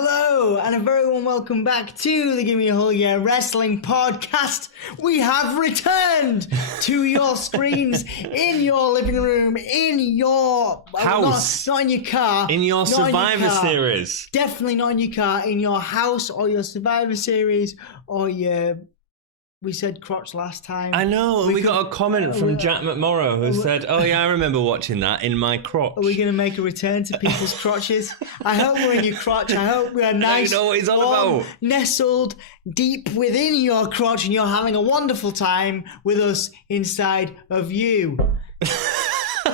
Hello, and a very warm welcome back to the Give Me a Hug Yeah Wrestling Podcast. We have returned to your screens, in your living room, in your house, not in your car, in your Survivor Series. Definitely not in your car, in your house or your Survivor Series or your. We said crotch last time. I know. We got a comment from Jack McMorrow who said, "Oh yeah, I remember watching that in my crotch." Are we going to make a return to people's crotches? I hope we're in your crotch. I hope we are nice. I don't know what he's on about. Nestled deep within your crotch, and you're having a wonderful time with us inside of you.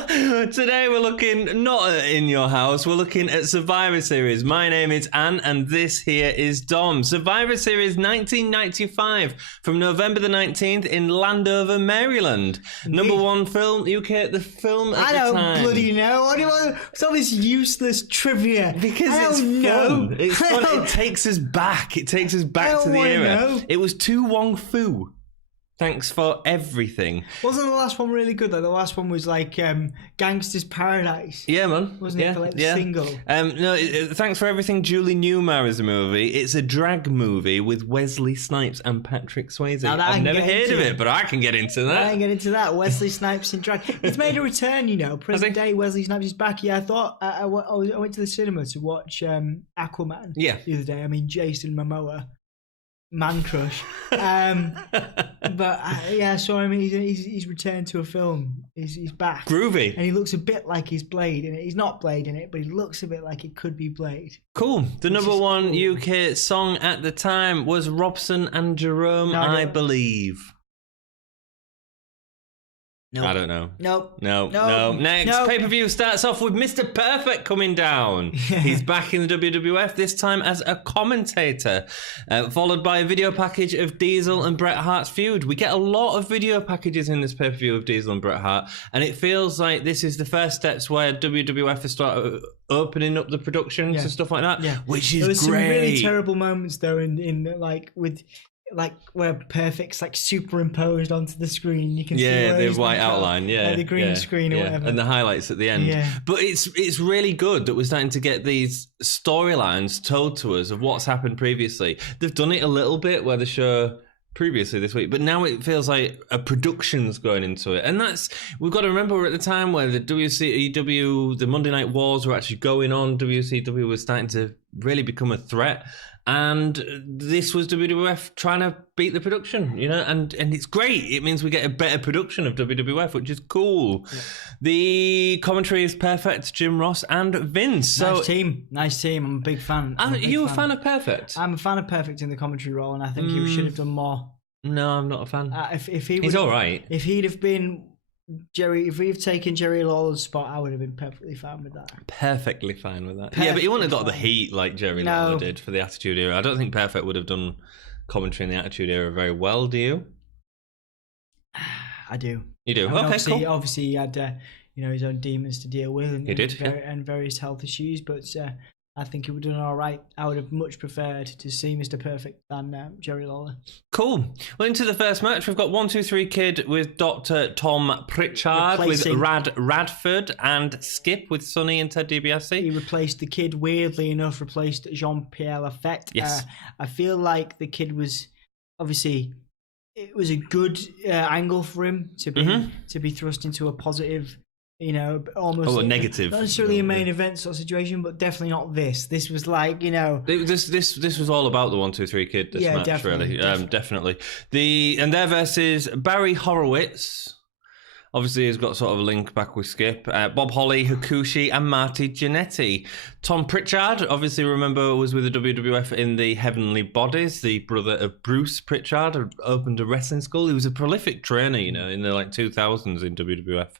Today we're looking not at In Your House, we're looking at Survivor Series. My name is Anne and this here is Dom. Survivor Series 1995 from November the 19th in Landover, Maryland. Number one film, UK, the film at the time. I don't bloody know. What do you want? It's all this useless trivia. Because it's fun. It's fun. It takes us back. It takes us back to the era. Know. It was Tu Wong Fu. Thanks for everything. Wasn't the last one really good though? The last one was like Gangster's Paradise. Yeah, man. Wasn't it for like the single? No, Thanks for Everything. Julie Newmar is a movie. It's a drag movie with Wesley Snipes and Patrick Swayze. I've never heard of it, but I can get into that. I can get into that. Wesley Snipes in drag. It's made a return, you know. Present day, Wesley Snipes is back. Yeah, I thought I went to the cinema to watch Aquaman. Yeah. The other day. I mean, Jason Momoa. Man crush, but yeah, so I mean, he's returned to a film. He's back, groovy, and he looks a bit like he's Blade in it. He's not Blade in it, but he looks a bit like it could be Blade. Cool. The number one UK song at the time was Robson and Jerome, I Believe. Nope. I don't know. Nope. No. Next pay-per-view starts off with Mr. Perfect coming down. He's back in the WWF, this time as a commentator, followed by a video package of Diesel and Bret Hart's feud. We get a lot of video packages in this pay-per-view of Diesel and Bret Hart, and it feels like this is the first steps where WWF has started opening up the productions and stuff like that, which is great. There was some really terrible moments though in like with... like where Perfect's like superimposed onto the screen. You can see the white outline, the green screen or whatever, and the highlights at the end. But it's really good that we're starting to get these storylines told to us of what's happened previously. They've done it a little bit where the show previously this week, but now it feels like a production's going into it, and we've got to remember we're at the time where the WCW, the Monday Night Wars were actually going on. WCW was starting to really become a threat. And this was WWF trying to beat the production, you know, and it's great. It means we get a better production of WWF, which is cool. Yeah. The commentary is Perfect, Jim Ross, and Vince. Nice team. I'm a big fan. Are you a fan of Perfect? I'm a fan of Perfect in the commentary role, and I think he should have done more. No, I'm not a fan. He's all right. If he'd have been... if we've taken Jerry Lawler's spot, I would have been perfectly fine with that. Perfectly fine with that. But he wouldn't have got the heat like Jerry Lawler did for the Attitude Era. I don't think Perfect would have done commentary in the Attitude Era very well, do you? I do. You do? I mean, okay, cool. Obviously, he had his own demons to deal with and, and various health issues, but I think he would have done all right. I would have much preferred to see Mr. Perfect than Jerry Lawler. Cool. Well, into the first match, we've got 1-2-3 Kid with Dr. Tom Pritchard with Radford, and Skip with Sonny and Ted DiBiase. He replaced the Kid, weirdly enough, replaced Jean-Pierre Lafette. Yes. I feel like the Kid was, obviously, it was a good angle for him to be thrust into a positive... almost negative. Not necessarily a main event sort of situation, but definitely not this. This was like, This was all about the 1-2-3 Kid. This match, definitely, really, definitely. Their versus Barry Horowitz. Obviously, he's got sort of a link back with Skip. Bob Holly, Hakushi, and Marty Jannetty. Tom Pritchard, obviously, remember, was with the WWF in the Heavenly Bodies. The brother of Bruce Pritchard had opened a wrestling school. He was a prolific trainer, in the 2000s in WWF.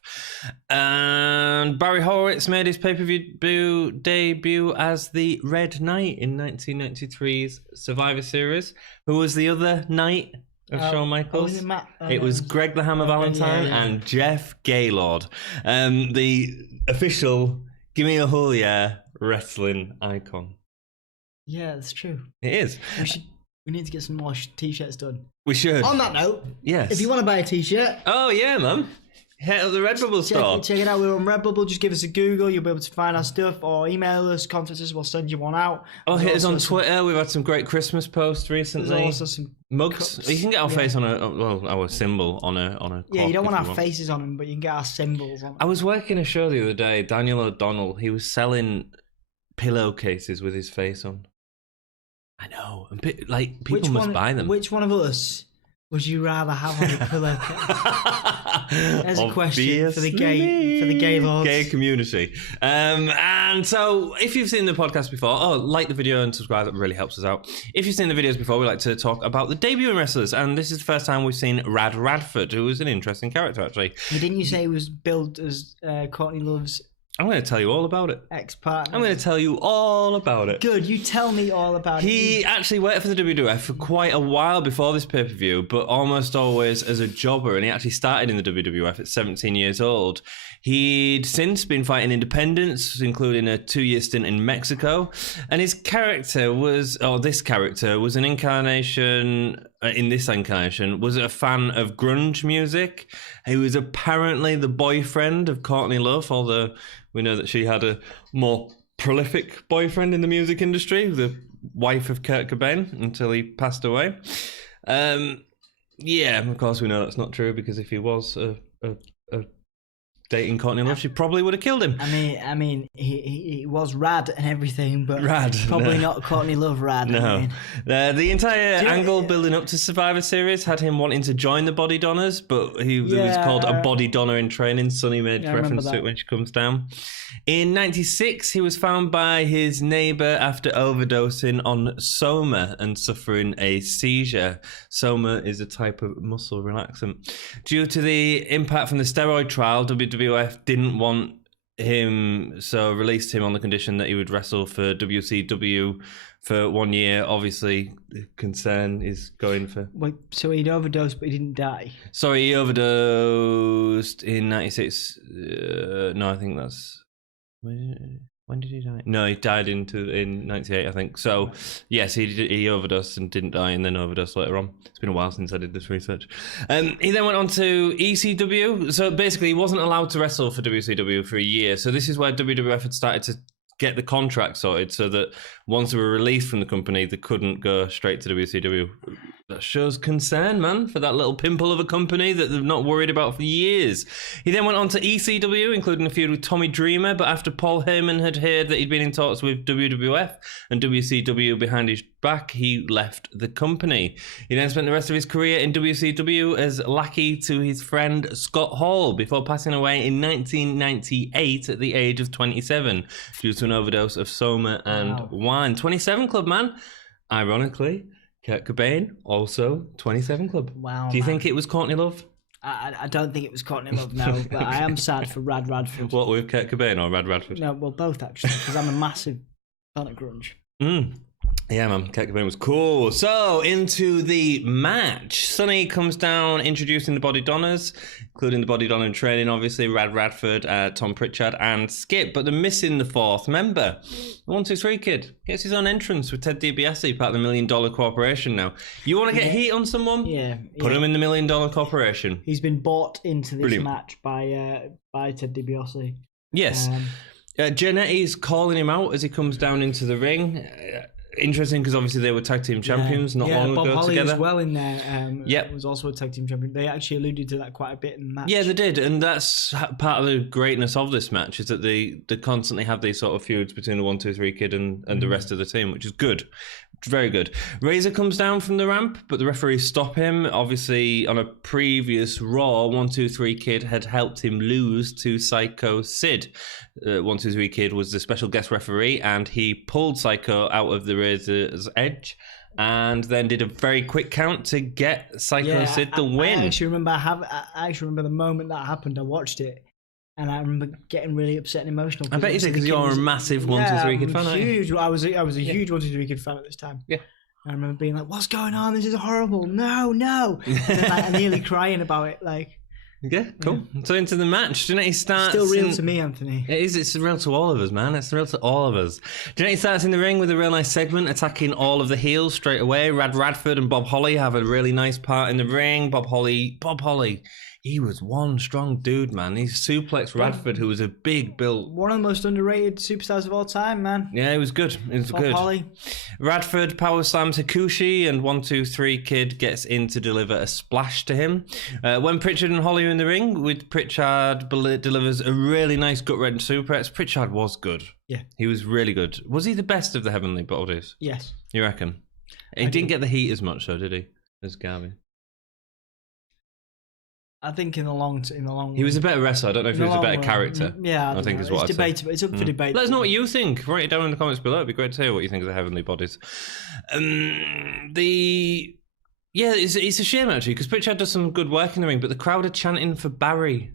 And Barry Horowitz made his pay-per-view debut as the Red Knight in 1993's Survivor Series. Who was the other Knight of Shawn Michaels? It was Greg the Hammer Valentine and Jeff Gaylord, the official Give Me a Hug Yeah wrestling icon. Yeah, that's true. It is. We need to get some more t-shirts done. We should. On that note, yes, if you want to buy a t-shirt, oh yeah, man, Hit up the Redbubble store. Check it out. We're on Redbubble. Just give us a Google. You'll be able to find our stuff, or email us, contact us. We'll send you one out. Oh, hit us on Twitter. We've had some great Christmas posts recently. There's also some mugs. You can get our face on our symbol on a. Yeah, you don't want our faces on them, but you can get our symbols on them. I was working a show the other day. Daniel O'Donnell. He was selling pillowcases with his face on. I know, and people must buy them. Which one of us would you rather have on your pillowcase? There's a question for the gay lords. Gay community. And so, if you've seen the podcast before, like the video and subscribe. That really helps us out. If you've seen the videos before, we like to talk about the debuting wrestlers, and this is the first time we've seen Radford, who was an interesting character actually. Didn't you say he was billed as Courtney Love's? I'm going to tell you all about it. Ex-partner. I'm going to tell you all about it. Good, you tell me all about it. He actually worked for the WWF for quite a while before this pay-per-view, but almost always as a jobber, and he actually started in the WWF at 17 years old. He'd since been fighting independents, including a 2-year stint in Mexico, and his character was, this character was an incarnation... in this incarnation, was a fan of grunge music. He was apparently the boyfriend of Courtney Love, although we know that she had a more prolific boyfriend in the music industry, the wife of Kurt Cobain, until he passed away. Yeah, of course we know that's not true, because if he was dating Courtney Love, she probably would have killed him. I mean, he was rad and everything, but probably not Courtney Love rad. No, I mean. The entire angle building up to Survivor Series had him wanting to join the Body Donners, but he was called a Body Donner in training. Sonny made reference to it when she comes down. In '96, he was found by his neighbour after overdosing on Soma and suffering a seizure. Soma is a type of muscle relaxant. Due to the impact from the steroid trial, WWF didn't want him, so released him on the condition that he would wrestle for WCW for 1 year. Obviously, the concern is going for... Wait, so he'd overdosed, but he didn't die? Sorry, he overdosed in '96. No, I think that's... When did he die? No, he died in '98, I think. So, yes, he overdosed and didn't die, and then overdosed later on. It's been a while since I did this research. He then went on to ECW. So basically, he wasn't allowed to wrestle for WCW for a year. So this is where WWF had started to get the contract sorted, so that once they were released from the company, they couldn't go straight to WCW. That shows concern, man, for that little pimple of a company that they've not worried about for years. He then went on to ECW, including a feud with Tommy Dreamer, but after Paul Heyman had heard that he'd been in talks with WWF and WCW behind his back, he left the company. He then spent the rest of his career in WCW as lackey to his friend Scott Hall before passing away in 1998 at the age of 27 due to an overdose of Soma and wine. 27 Club, man. Ironically, Kurt Cobain, also 27 Club. Wow. Do you think it was Courtney Love? I don't think it was Courtney Love, no, but I am sad for Radford. What, with Kurt Cobain or Radford? No, well, both actually, because I'm a massive fan of grunge. Yeah, man, Kurt Cobain was cool. So, into the match. Sonny comes down introducing the Body Donners, including the Body Donner in training, obviously, Radford, Tom Pritchard, and Skip. But they're missing the fourth member. The 1-2-3 kid gets his own entrance with Ted DiBiase, part of the $1 Million Corporation now. You want to get heat on someone? Yeah. Put him in the $1 Million Corporation. He's been bought into this match by Ted DiBiase. Yes. Jannetty's calling him out as he comes down into the ring. Interesting, because obviously they were tag team champions not long Bob ago Holly together. As well in there. Was also a tag team champion. They actually alluded to that quite a bit in the match. Yeah, they did, and that's part of the greatness of this match, is that they constantly have these sort of feuds between the 1-2-3 kid and the rest of the team, which is good. Very good. Razor comes down from the ramp, but the referees stop him. Obviously, on a previous Raw, 1-2-3 Kid had helped him lose to Psycho Sid. 1-2-3 Kid was the special guest referee, and he pulled Psycho out of the Razor's edge, and then did a very quick count to get Psycho Sid the win. I actually remember the moment that happened. I watched it, and I remember getting really upset and emotional. I bet you did, because you're a massive 1-2-3 Kid fan, huge. I was a huge 1-2-3 Kid fan at this time. Yeah. I remember being like, "What's going on? This is horrible! No!" And then, I'm nearly crying about it. Yeah, cool. Yeah. So into the match, Jannetty starts. Still real to me, Anthony. It is. It's real to all of us, man. It's real to all of us. Jannetty starts in the ring with a real nice segment, attacking all of the heels straight away. Radford and Bob Holly have a really nice part in the ring. Bob Holly. He was one strong dude, man. He suplexed Radford, who was a big build. One of the most underrated superstars of all time, man. Yeah, it was good. It was good. Holly. Radford power slams Hakushi, and 1, 2, 3 Kid gets in to deliver a splash to him. When Pritchard and Holly are in the ring, with Pritchard delivers a really nice gut-wrench suplex. Pritchard was good. Yeah. He was really good. Was he the best of the Heavenly Bodies? Yes. You reckon? He didn't get the heat as much, though, did he? As Garvey. I think in the long he was a better wrestler. I don't know if he was a better character. Yeah, I think know. is what it's debatable. It's up for debate. Let us know what you think. Write it down in the comments below. It'd be great to hear what you think of the Heavenly Bodies. It's a shame actually because Pritchard does some good work in the ring, but the crowd are chanting for Barry.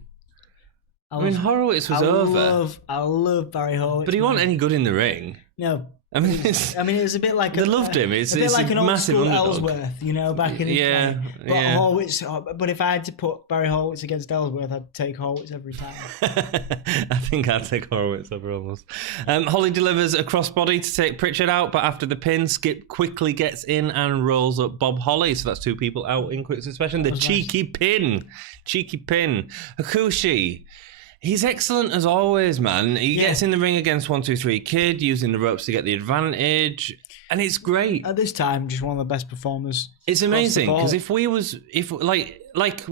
Horowitz was over. I love Barry Horowitz, but he wasn't any good in the ring. No. I mean, it was a bit like they loved him. It's like an old massive school underdog. Ellsworth, back in his day. But Horowitz. But if I had to put Barry Horowitz against Ellsworth, I'd take Horowitz every time. I think I'd take Horowitz over almost. Holly delivers a crossbody to take Pritchard out, but after the pin, Skip quickly gets in and rolls up Bob Holly. So that's 2 people out in quick succession. The cheeky pin. Hakushi. He's excellent as always, man. He gets in the ring against 1, 2, 3 Kid, using the ropes to get the advantage, and it's great. At this time, just one of the best performers. It's amazing because if we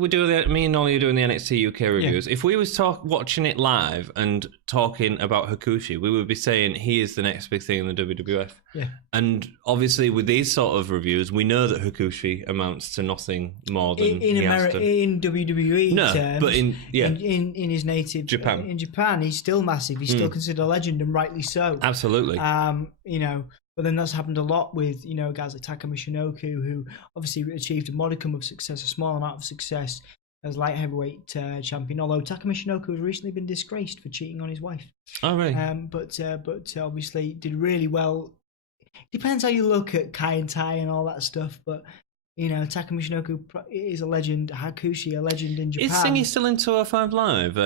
do me and Ollie are doing the NXT UK reviews, if we was watching it live and talking about Hakushi, we would be saying he is the next big thing in the WWF. Yeah. And obviously, with these sort of reviews, we know that Hakushi amounts to nothing more than in America, in WWE terms. But in his native Japan, in Japan, he's still massive. He's still considered a legend, and rightly so. Absolutely. But then that's happened a lot with, guys like Taka Michinoku, who obviously achieved a modicum of success, a small amount of success as light heavyweight champion. Although Taka Michinoku has recently been disgraced for cheating on his wife. Oh, really? But obviously did really well. Depends how you look at Kai and Tai and all that stuff, but Taka Michinoku is a legend. Hakushi, a legend in Japan. Is Singy still in 205 Live?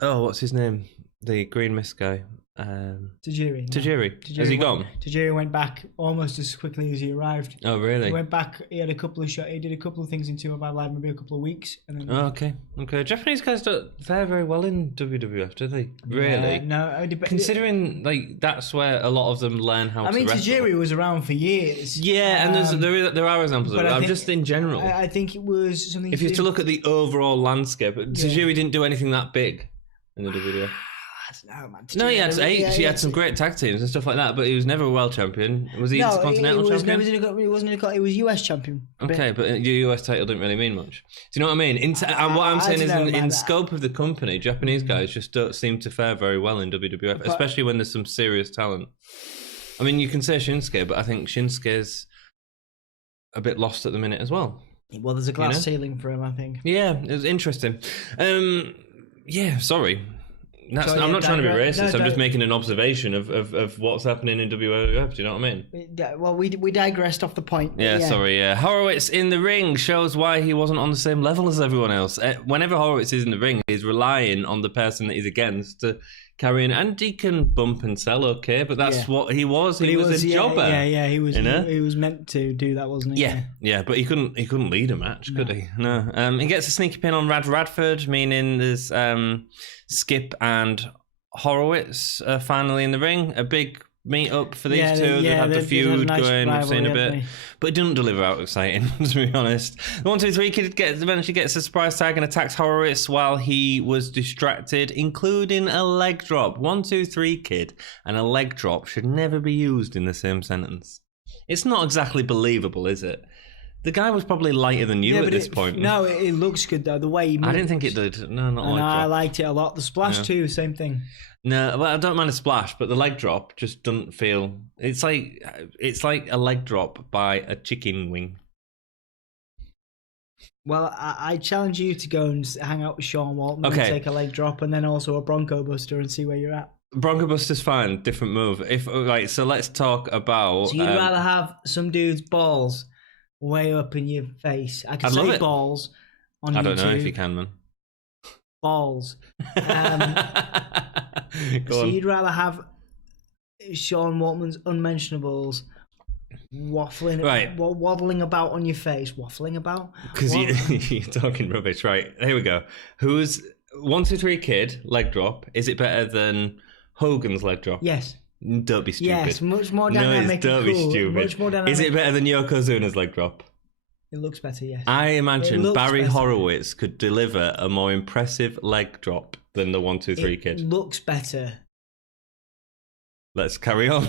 What's his name? The Green Mist guy. Tajiri. Has he gone? Tajiri went back almost as quickly as he arrived. Oh, really? He went back. He had a couple of shots. He did a couple of things in 205 Live, maybe a couple of weeks, and then. Oh, okay. Japanese guys don't fare very well in WWF, do they? Really? No. Considering that's where a lot of them learn how to wrestle. Tajiri was around for years. Yeah, and there are examples of it. Just in general. I think it was something. If you to look at the overall landscape, Tajiri didn't do anything that big in the WWF. No, man. No, he had some great tag teams and stuff like that, but he was never a world champion. Was he Intercontinental champion? He was US champion. Okay, but your US title didn't really mean much. Do you know what I mean? What I'm saying is, in scope of the company, Japanese guys just don't seem to fare very well in WWF, especially when there's some serious talent. I mean, you can say Shinsuke, but I think Shinsuke's a bit lost at the minute as well. Well, there's a glass ceiling for him, I think. Yeah, it was interesting. Sorry. I'm not trying to be racist. I'm just making an observation of what's happening in WWF. Do you know what I mean? Well, we digressed off the point. Yeah, sorry. Horowitz in the ring shows why he wasn't on the same level as everyone else. Whenever Horowitz is in the ring, he's relying on the person that he's against to carry in, and he can bump and sell, okay, but that's what he was. He was a jobber. Yeah. He was meant to do that, wasn't he? Yeah, but he couldn't lead a match, could he? No. He gets a sneaky pin on Radford, meaning there's Skip and Horowitz finally in the ring. A big meet up for these two. They've had the feud going. We've seen a bit, but it didn't deliver out exciting, to be honest. The 1, 2, 3 Kid eventually gets a surprise tag and attacks Horowitz while he was distracted, including a leg drop. 1, 2, 3 Kid and a leg drop should never be used in the same sentence. It's not exactly believable, is it? The guy was probably lighter than you at this point. No, it looks good though. The way he moved. I didn't think it did. No, not like I liked it a lot. The splash too, same thing. No, well, I don't mind a splash, but the leg drop just doesn't feel. It's like a leg drop by a chicken wing. Well, I challenge you to go and hang out with Sean Waltman and take a leg drop, and then also a Bronco Buster and see where you're at. Bronco Buster's fine, different move. So let's talk about. So you'd rather have some dude's balls way up in your face? I'd say it. Balls on YouTube. I don't know if you can, man. Balls. So you'd rather have Sean Waltman's unmentionables waffling, Right. waddling about on your face, waffling about. Because you're talking rubbish, right? Here we go. Who's 1, 2, 3 Kid leg drop? Is it better than Hogan's leg drop? Yes. Don't be stupid. Yes, much more dynamic. Don't and cool. be stupid. Much more dynamic. Is it better than Yokozuna's leg drop? It looks better, yes. I imagine Barry better. Horowitz could deliver a more impressive leg drop than the 1, 2, 3 Kid. It looks better. Let's carry on.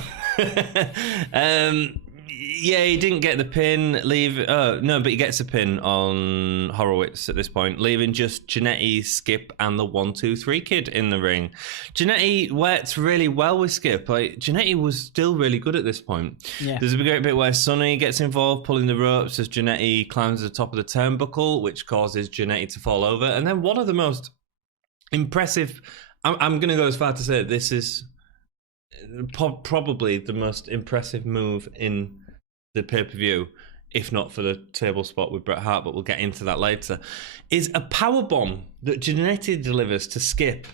Yeah, he didn't get the pin. But he gets a pin on Horowitz at this point, leaving just Jannetty, Skip, and the 1, 2, 3 Kid in the ring. Jannetty worked really well with Skip. Like, Jannetty was still really good at this point. Yeah. There's a great bit where Sonny gets involved, pulling the ropes as Jannetty climbs to the top of the turnbuckle, which causes Jannetty to fall over. And then one of the most impressive, I'm going to go as far to say this is probably the most impressive move in the pay-per-view, if not for the table spot with Bret Hart, but we'll get into that later, is a powerbomb that Jannetty delivers to Skip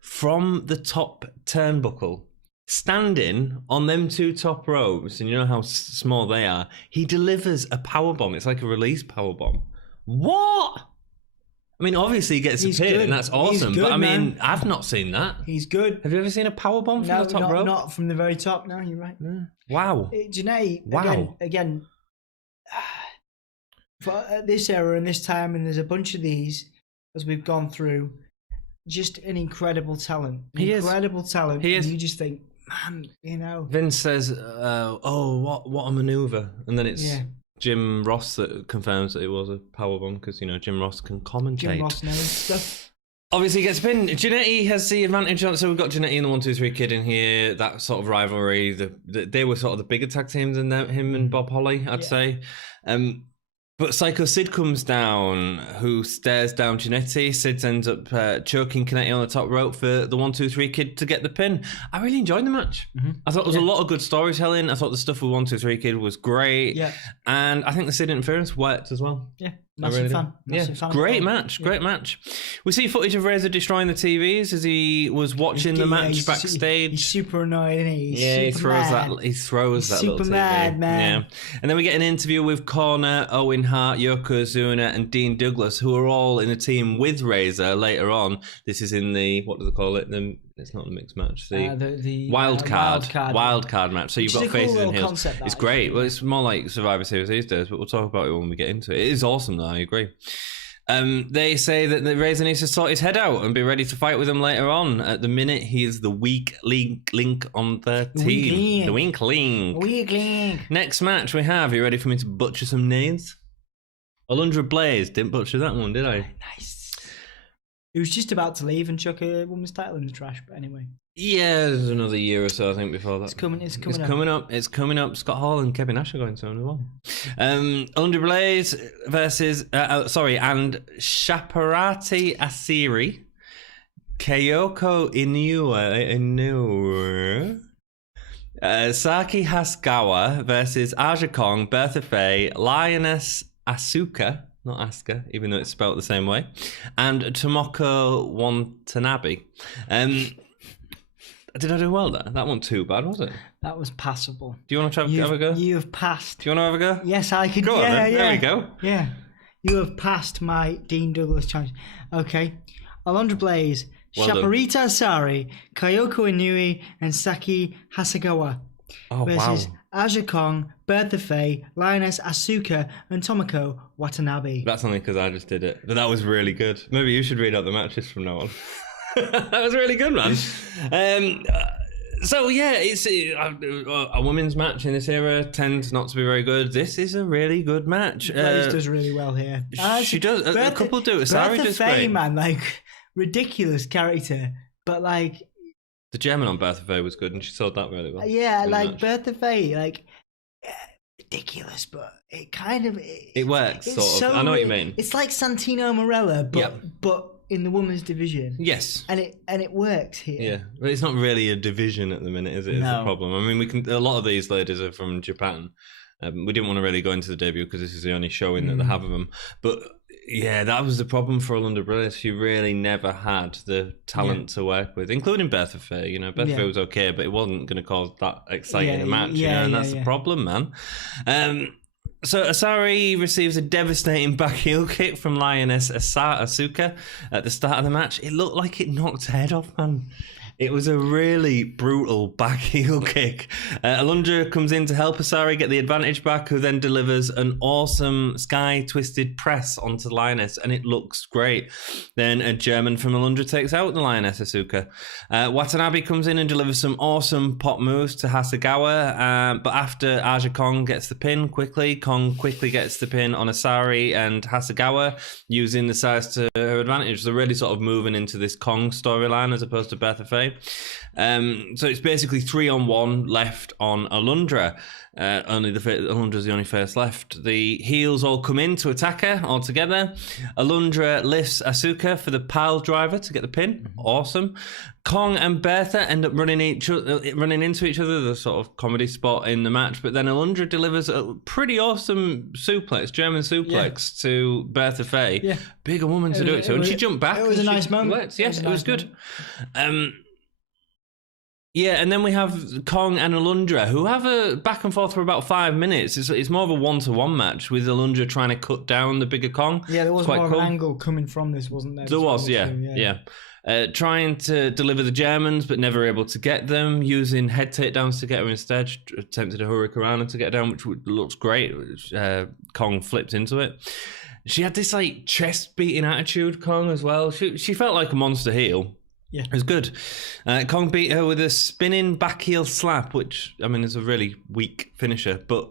from the top turnbuckle, standing on them 2 top ropes, and you know how small they are. He delivers a powerbomb. It's like a release powerbomb. What? I mean, obviously he gets a pin, good. and that's awesome. Good, but I mean, man. I've not seen that. He's good. Have you ever seen a powerbomb from the top rope? Not from the very top. No, you're right. Wow. Jannetty, Wow. again, for this era and this time, and there's a bunch of these as we've gone through, just an incredible talent. Incredible talent. He is. And you just think, man, you know. Vince says, what a maneuver. And then it's Jim Ross that confirms that it was a powerbomb because, you know, Jim Ross can commentate. Jim Ross knows stuff. Obviously, he gets pinned. Jannetty has the advantage. So we've got Jannetty and the 1, 2, 3 Kid in here. That sort of rivalry. They were sort of the bigger tag teams than him and Bob Holly, I'd say. But Psycho Sid comes down, who stares down Jannetty. Sid ends up choking Jannetty on the top rope for the 1, 2, 3 Kid to get the pin. I really enjoyed the match. Mm-hmm. I thought there was a lot of good storytelling. I thought the stuff with 1, 2, 3 Kid was great. Yeah. And I think the Sid interference worked as well. Yeah. Massive fan. Great match. Great match. We see footage of Razor destroying the TVs as he was watching the match backstage. He's super annoyed, isn't he? He throws that little TV. Mad, man. Yeah. And then we get an interview with Corner, Owen Hart, Yokozuna, and Dean Douglas, who are all in a team with Razor later on. This is in the, what do they call it? It's not a mixed match. The Wildcard match. So you've got faces and heels. It's great. Well, it's more like Survivor Series these days, but we'll talk about it when we get into it. It is awesome, though. I agree. They say that the Razor needs to sort his head out and be ready to fight with them later on. At the minute, he is the weak link on their team. The weak link. Next match we have. You ready for me to butcher some names? Alundra Blaze. Didn't butcher that one, did I? Nice. He was just about to leave and chuck a women's title in the trash, but anyway. Yeah, there's another year or so, I think, before that. It's coming up. Scott Hall and Kevin Nash are going to as well. Alundra Blaze versus, and Shaparati Asiri, Kyoko Inoue, Saki Hasegawa versus Aja Kong, Bertha Faye, Lioness Asuka, not Asuka, even though it's spelled the same way, and Tomoko Watanabe. Did I do well there? That wasn't too bad, was it? That was passable. Do you want to have a go? You have passed. Do you want to have a go? Yes, I could. Go on, then. There we go. Yeah. You have passed my Dean Douglas challenge. Okay. Alundra Blaze, Shaparita Asari, Kyoko Inoue, and Saki Hasegawa versus Aja Kong, Bertha Faye, Lioness Asuka, and Tomoko Watanabe. That's only because I just did it. But that was really good. Maybe you should read out the matches from now on. That was really good, man. So yeah, it's a women's match in this era tends not to be very good. This is a really good match. Blaze does really well here. She does. A couple do. Asari does Faye, great. Man, like ridiculous character, but like the German on Bertha Faye was good, and she sold that really well. Yeah, like Bertha Faye, like ridiculous, but it kind of it works. Sort of. I know what you mean. It's like Santino Marella, but in the women's division. Yes. And it works here. Yeah. But it's not really a division at the minute, is it? Is the problem. I mean, a lot of these ladies are from Japan. We didn't want to really go into the debut because this is the only showing that they have of them. But Yeah, that was the problem for Alundra Bliss. She really never had the talent to work with, including Bertha Faye. You know, Bertha Faye was okay, but it wasn't going to cause that exciting a match, and that's the problem, man. So Asari receives a devastating back heel kick from Lioness Asuka at the start of the match. It looked like it knocked her head off, man. It was a really brutal back heel kick. Alundra comes in to help Asari get the advantage back, who then delivers an awesome sky twisted press onto Lioness, and it looks great. Then a German from Alundra takes out the Lioness Asuka. Watanabe comes in and delivers some awesome pop moves to Hasegawa, but after Aja Kong gets the pin Kong quickly gets the pin on Asari and Hasegawa, using the size to her advantage. They're really sort of moving into this Kong storyline as opposed to Bertha Faye. So it's basically 3-on-1 left on Alundra. Alundra's the only face left. The heels all come in to attack her all together. Alundra lifts Asuka for the pile driver to get the pin. Awesome. Kong and Bertha end up running into each other, the sort of comedy spot in the match, but then Alundra delivers a pretty awesome German suplex to Bertha Faye. Yeah. Bigger woman to do it to, and she jumped back. It was a nice moment. Yes, it was good. Yeah, and then we have Kong and Alundra, who have a back and forth for about 5 minutes. It's more of a one-to-one match with Alundra trying to cut down the bigger Kong. Yeah, there was more of an angle coming from this, wasn't there? There was, yeah. Trying to deliver the Germans, but never able to get them, using head takedowns to get her instead. Attempted a Hurricanrana to get her down, which looks great. Kong flipped into it. She had this like chest-beating attitude, Kong, as well. She felt like a monster heel. Yeah, it was good. Kong beat her with a spinning back heel slap, which, I mean, is a really weak finisher, but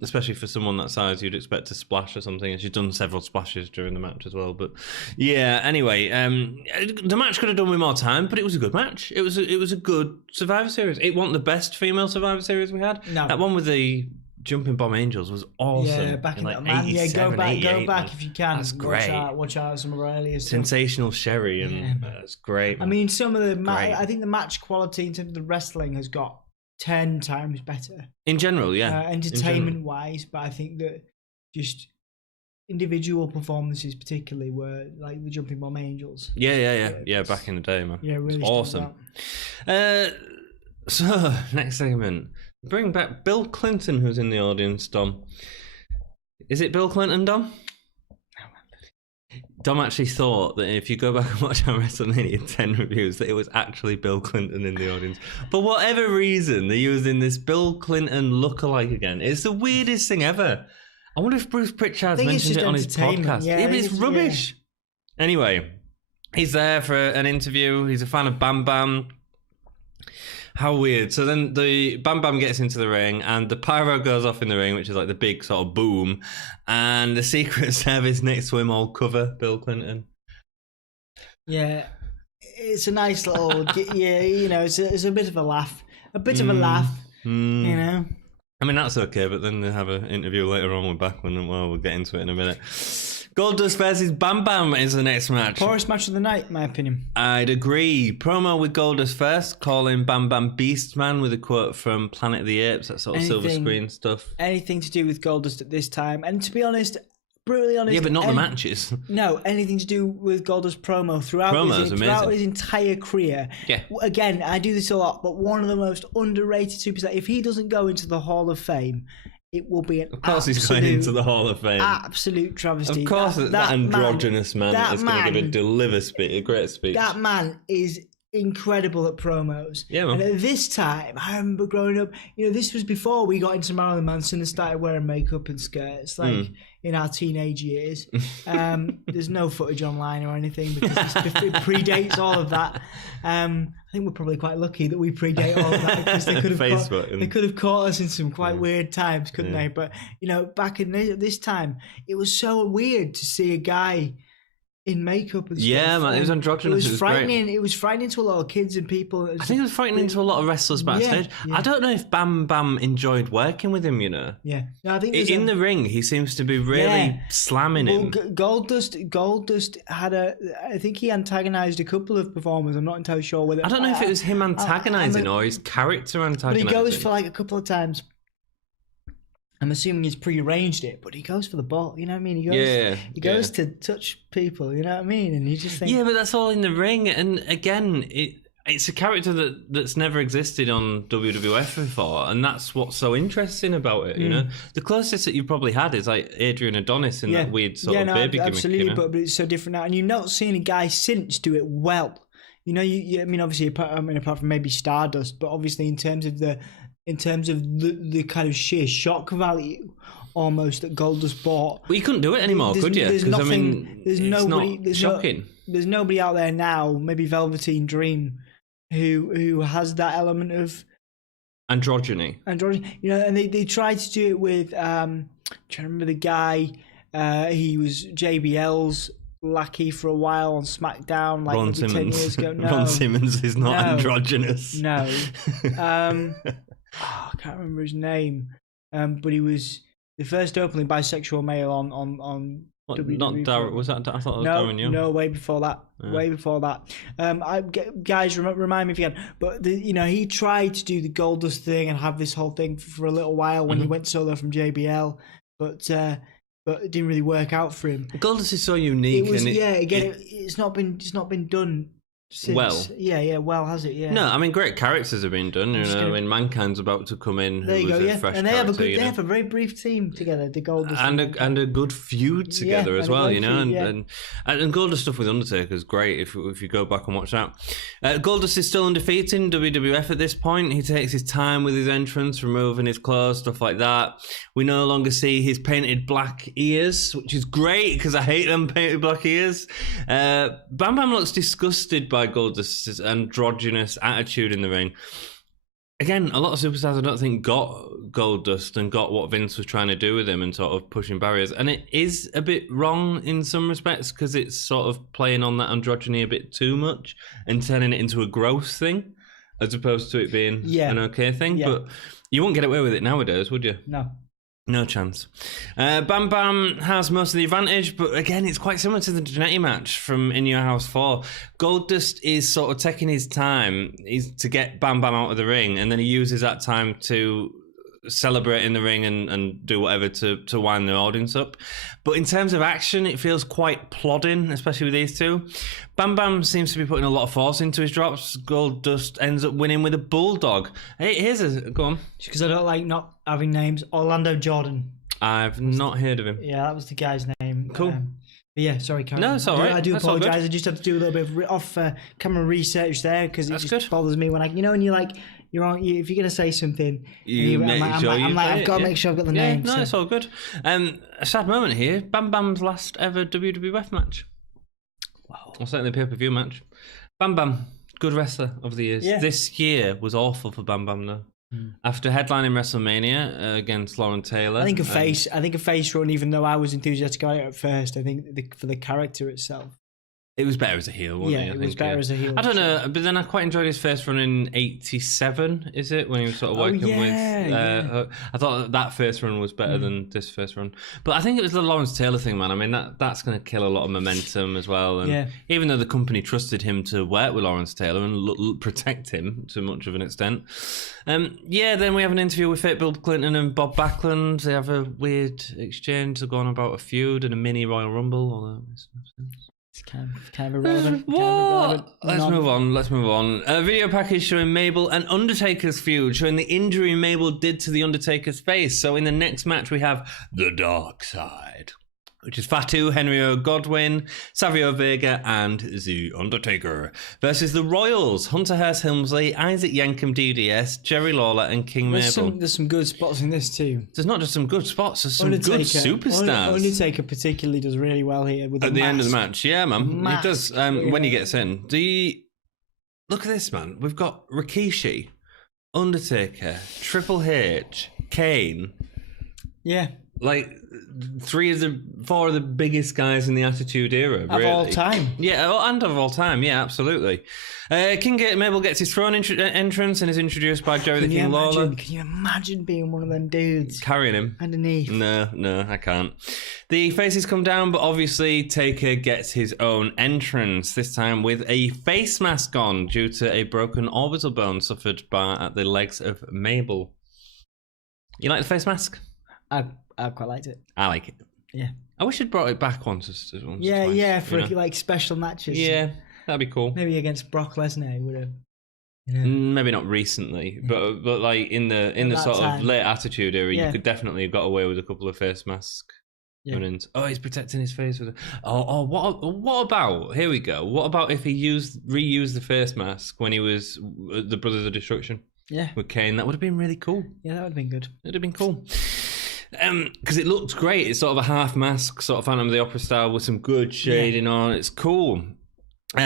especially for someone that size, you'd expect to splash or something, and she's done several splashes during the match as well. But yeah, anyway, the match could have done with more time, but it was a good match. It was a good Survivor Series. It wasn't the best female Survivor Series we had. No. That one with the Jumping Bomb Angels was awesome. Yeah, back in that man. Yeah, go back if you can. That's great. Watch out some of our earlier stuff. Sensational Sherry, and that's great. Man. I mean, some of the I think the match quality in terms of the wrestling has got 10 times better in general. Yeah, entertainment wise, but I think that just individual performances, particularly, were like the Jumping Bomb Angels. Yeah. Back in the day, man. Yeah, really awesome. So next segment. Bring back Bill Clinton, who's in the audience, Dom. Is it Bill Clinton, Dom? Dom actually thought that if you go back and watch our WrestleMania 10 reviews, that it was actually Bill Clinton in the audience. For whatever reason, they're using this Bill Clinton lookalike again. It's the weirdest thing ever. I wonder if Bruce Pritchard's mentioned it on his podcast. Yeah, but it's rubbish. Yeah. Anyway, he's there for an interview. He's a fan of Bam Bam. How weird. So then the Bam Bam gets into the ring and the pyro goes off in the ring, which is like the big sort of boom. And the Secret Service next to him all cover Bill Clinton. Yeah. It's a nice little, it's a bit of a laugh. A bit of a laugh, you know. I mean, that's okay, but then they have an interview later on with Bachman, and we'll get into it in a minute. Goldust versus Bam Bam is the next match. Poorest match of the night, in my opinion. I'd agree. Promo with Goldust first, calling Bam Bam Beast Man with a quote from Planet of the Apes, that sort of silver screen stuff. Anything to do with Goldust at this time. And to be honest, brutally honest... Yeah, but not the matches. No, anything to do with Goldust promo throughout his entire career. Yeah. Again, I do this a lot, but one of the most underrated superstars. If he doesn't go into the Hall of Fame... It will be an he's going into the Hall of Fame. Absolute travesty. Of course, that androgynous man is going to give a great speech. That man is incredible at promos. Yeah, man. And at this time, I remember growing up, this was before we got into Marilyn Manson and started wearing makeup and skirts, like in our teenage years. There's no footage online or anything because it predates all of that. I think we're probably quite lucky that we predate all of that because they could have caught us in some quite weird times, couldn't they? But back in this time, it was so weird to see a guy in makeup and stuff. Yeah, man, it was androgynous. It was frightening. Great. It was frightening to a lot of kids and people. I think it was frightening to a lot of wrestlers backstage. Yeah. I don't know if Bam Bam enjoyed working with him. Yeah, no, I think in the ring he seems to be really slamming him. Goldust had I think he antagonized a couple of performers. I'm not entirely sure whether. I don't know if it was him antagonizing or his character antagonizing. But he goes for like a couple of times. I'm assuming he's prearranged it, but he goes for the ball. You know what I mean? He goes to touch people. You know what I mean? And you just think, yeah, but that's all in the ring. And again, it's a character that's never existed on WWF before, and that's what's so interesting about it. You know, the closest that you probably had is like Adrian Adonis in that weird sort of baby gimmick. Absolutely, you know? but it's so different now, and you're not seeing a guy since do it well. You know, I mean, obviously, apart from maybe Stardust, but obviously in terms of the kind of sheer shock value almost that Goldust bought. Well, you couldn't do it anymore, could you? There's nothing. I mean, there's nobody. There's shocking. There's nobody out there now. Maybe Velveteen Dream, who has that element of androgyny. You know, and they tried to do it with. I'm trying to remember the guy. He was JBL's lackey for a while on SmackDown, like Ron 10 years ago. No, Ron Simmons is not androgynous. No. I can't remember his name, but he was the first openly bisexual male on What, WWE. not Darren? Was that? I thought it was Darren Young. No, way before that. Yeah. Way before that. Guys, remind me if you can. But he tried to do the Goldust thing and have this whole thing for a little while when he went solo from JBL, but it didn't really work out for him. Goldust is so unique. It's not been done since. Well. Well, has it? Yeah. No, I mean, great characters have been done. I mean, Mankind's about to come in. There you go. Yeah, fresh and they have a very brief team together. The Goldust and a good feud together as well. And Goldust stuff with Undertaker is great. If you go back and watch that, Goldust is still undefeated in WWF at this point. He takes his time with his entrance, removing his clothes, stuff like that. We no longer see his painted black ears, which is great because I hate them painted black ears. Bam Bam looks disgusted by Goldust's androgynous attitude in the ring. Again, a lot of superstars I don't think got Goldust and got what Vince was trying to do with him and sort of pushing barriers. And it is a bit wrong in some respects because it's sort of playing on that androgyny a bit too much and turning it into a gross thing as opposed to it being an okay thing. Yeah. But you won't get away with it nowadays, would you? No chance. Bam Bam has most of the advantage, but again, it's quite similar to the Jannetty match from In Your House 4. Goldust is sort of taking his time to get Bam Bam out of the ring, and then he uses that time to celebrate in the ring and do whatever to wind the audience up. But in terms of action, it feels quite plodding, especially with these two. Bam Bam seems to be putting a lot of force into his drops. Goldust ends up winning with a bulldog. Hey, go on. Because I don't like not having names. Orlando Jordan. I've not heard of him. Yeah, that was the guy's name. Cool. Yeah, sorry, Karen. No, it's all right. I do apologise. I just have to do a little bit of off-camera research there because it just bothers me when when you're like, if you're going to say something, I've got to make sure I've got the name. No, it's all good. A sad moment here. Bam Bam's last ever WWF match. Wow. Or certainly pay-per-view match. Bam Bam, good wrestler of the years. Yeah. This year was awful for Bam Bam though. After headlining WrestleMania against Lauren Taylor. I think a face run, even though I was enthusiastic about it at first, I think for the character itself. It was better as a heel, wasn't it? It was better as a heel. I don't know, but then I quite enjoyed his first run in '87, is it? When he was sort of working with... I thought that first run was better than this first run. But I think it was the Lawrence Taylor thing, man. I mean, that's going to kill a lot of momentum as well. And even though the company trusted him to work with Lawrence Taylor and protect him to much of an extent. Then we have an interview with Bill Clinton and Bob Backlund. They have a weird exchange. They're going about a feud and a mini Royal Rumble. All that stuff. It's kind of irrelevant. Let's move on. A video package showing Mabel and Undertaker's feud, showing the injury Mabel did to the Undertaker's face. So in the next match, we have The Dark Side, which is Fatu, Henry O. Godwin, Savio Vega, and The Undertaker, versus the Royals, Hunter Hearst Helmsley, Isaac Yankem DDS, Jerry Lawler, and King Mabel. There's some good spots in this too. There's not just some good spots, there's some good superstars. Undertaker particularly does really well here. With at the end of the match, yeah, man. He does, when he gets in. Look at this, man. We've got Rikishi, Undertaker, Triple H, Kane. Yeah. Like 4 of the biggest guys in the Attitude Era, really. Of all time. Yeah, and of all time, yeah, absolutely. Mabel gets his throne entrance and is introduced by Jerry the King Lawler. Can you imagine being one of them dudes? Carrying him. Underneath. No, I can't. The faces come down, but obviously Taker gets his own entrance, this time with a face mask on due to a broken orbital bone suffered at the legs of Mabel. You like the face mask? I quite liked it. I like it. Yeah. I wish they'd brought it back once. Twice, Yeah, for like special matches. Yeah, that'd be cool. Maybe against Brock Lesnar, he would have. Maybe not recently, but like in the sort of late Attitude era, you could definitely have got away with a couple of face mask run-ins. Oh, he's protecting his face with it. What about, here we go, what about if he reused the face mask when he was the Brothers of Destruction? Yeah. With Kane? That would have been really cool. Yeah, that would have been good. It would have been cool. Because it looked great. It's sort of a half mask, sort of Phantom of the Opera style with some good shading on. It's cool.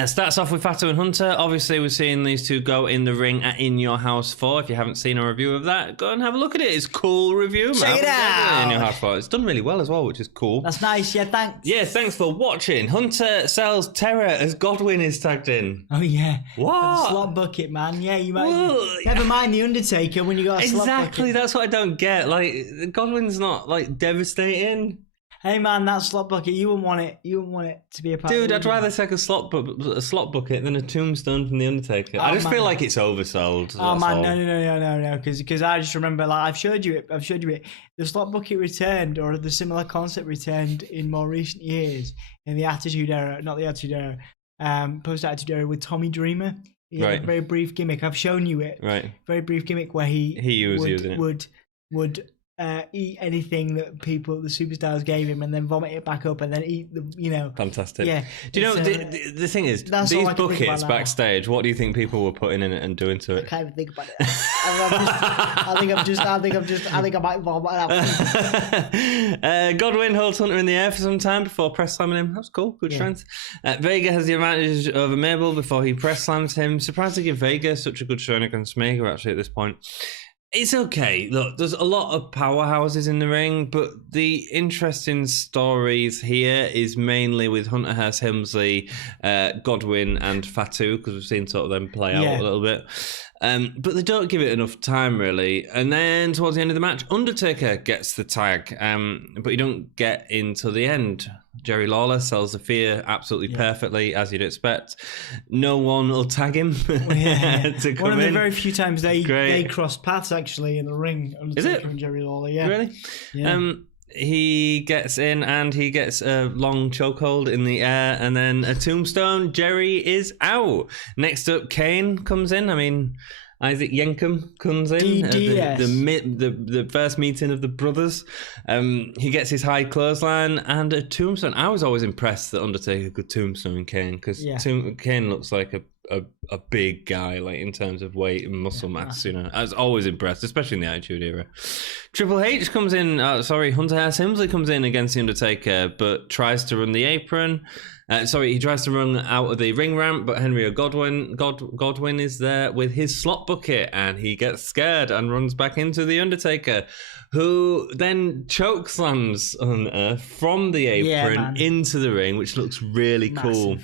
Starts off with Fatu and Hunter. Obviously, we're seeing these two go in the ring at In Your House 4. If you haven't seen a review of that, go and have a look at it. It's a cool review. Check it out. In Your House 4. It's done really well as well, which is cool. That's nice. Yeah, thanks. Yeah, thanks for watching. Hunter sells terror as Godwin is tagged in. Oh, yeah. What? Slot bucket, man. Yeah, you might. Never mind the Undertaker when you got a slot bucket. Exactly, that's what I don't get. Like, Godwin's not, like, devastating. Hey man, that slot bucket, you wouldn't want it. You wouldn't want it to be a part. Dude, I'd rather take a slot bucket than a tombstone from the Undertaker. I just feel like it's oversold. Oh man, no, because I just remember, like, I've showed you it. The slot bucket returned, or the similar concept returned in more recent years in the Attitude Era, not the Attitude Era, post Attitude Era with Tommy Dreamer. He had a very brief gimmick. I've shown you it. Right. Very brief gimmick where he was using it. would eat anything that the superstars gave him, and then vomit it back up, and then eat Fantastic. Yeah. Do you know the thing is, these buckets backstage? What do you think people were putting in it and doing to it? I can't even think about it. I think I might vomit out. Godwin holds Hunter in the air for some time before press slamming him. That's cool. Good strength. Vega has the advantage over Mabel before he press slams him. Surprised to give Vega such a good showing against Mega actually at this point. It's okay. Look, there's a lot of powerhouses in the ring, but the interesting stories here is mainly with Hunter Hearst Helmsley, Godwin, and Fatu, because we've seen sort of them play out a little bit. But they don't give it enough time, really. And then towards the end of the match, Undertaker gets the tag, but you don't get into the end. Jerry Lawler sells the fear absolutely perfectly, as you'd expect. No one will tag him to come One of the in. very few times they crossed paths, actually, in the ring. Undertaker and Jerry Lawler, Really? Yeah. He gets in and he gets a long chokehold in the air and then a tombstone. Jerry is out. Next up, Kane comes in. I mean, Isaac Yankem comes in. The first meeting of the brothers. He gets his high clothesline and a tombstone. I was always impressed that Undertaker could tombstone Kane, because Kane looks like a big guy, like in terms of weight and muscle mass. You know, I was always impressed, especially in the Attitude Era. Triple H comes in. Hunter Hearst Helmsley comes in against the Undertaker, but tries to run the apron. He tries to run out of the ring ramp, but Henry Godwin is there with his slot bucket, and he gets scared and runs back into the Undertaker, who then chokeslams Hunter from the apron into the ring, which looks really cool.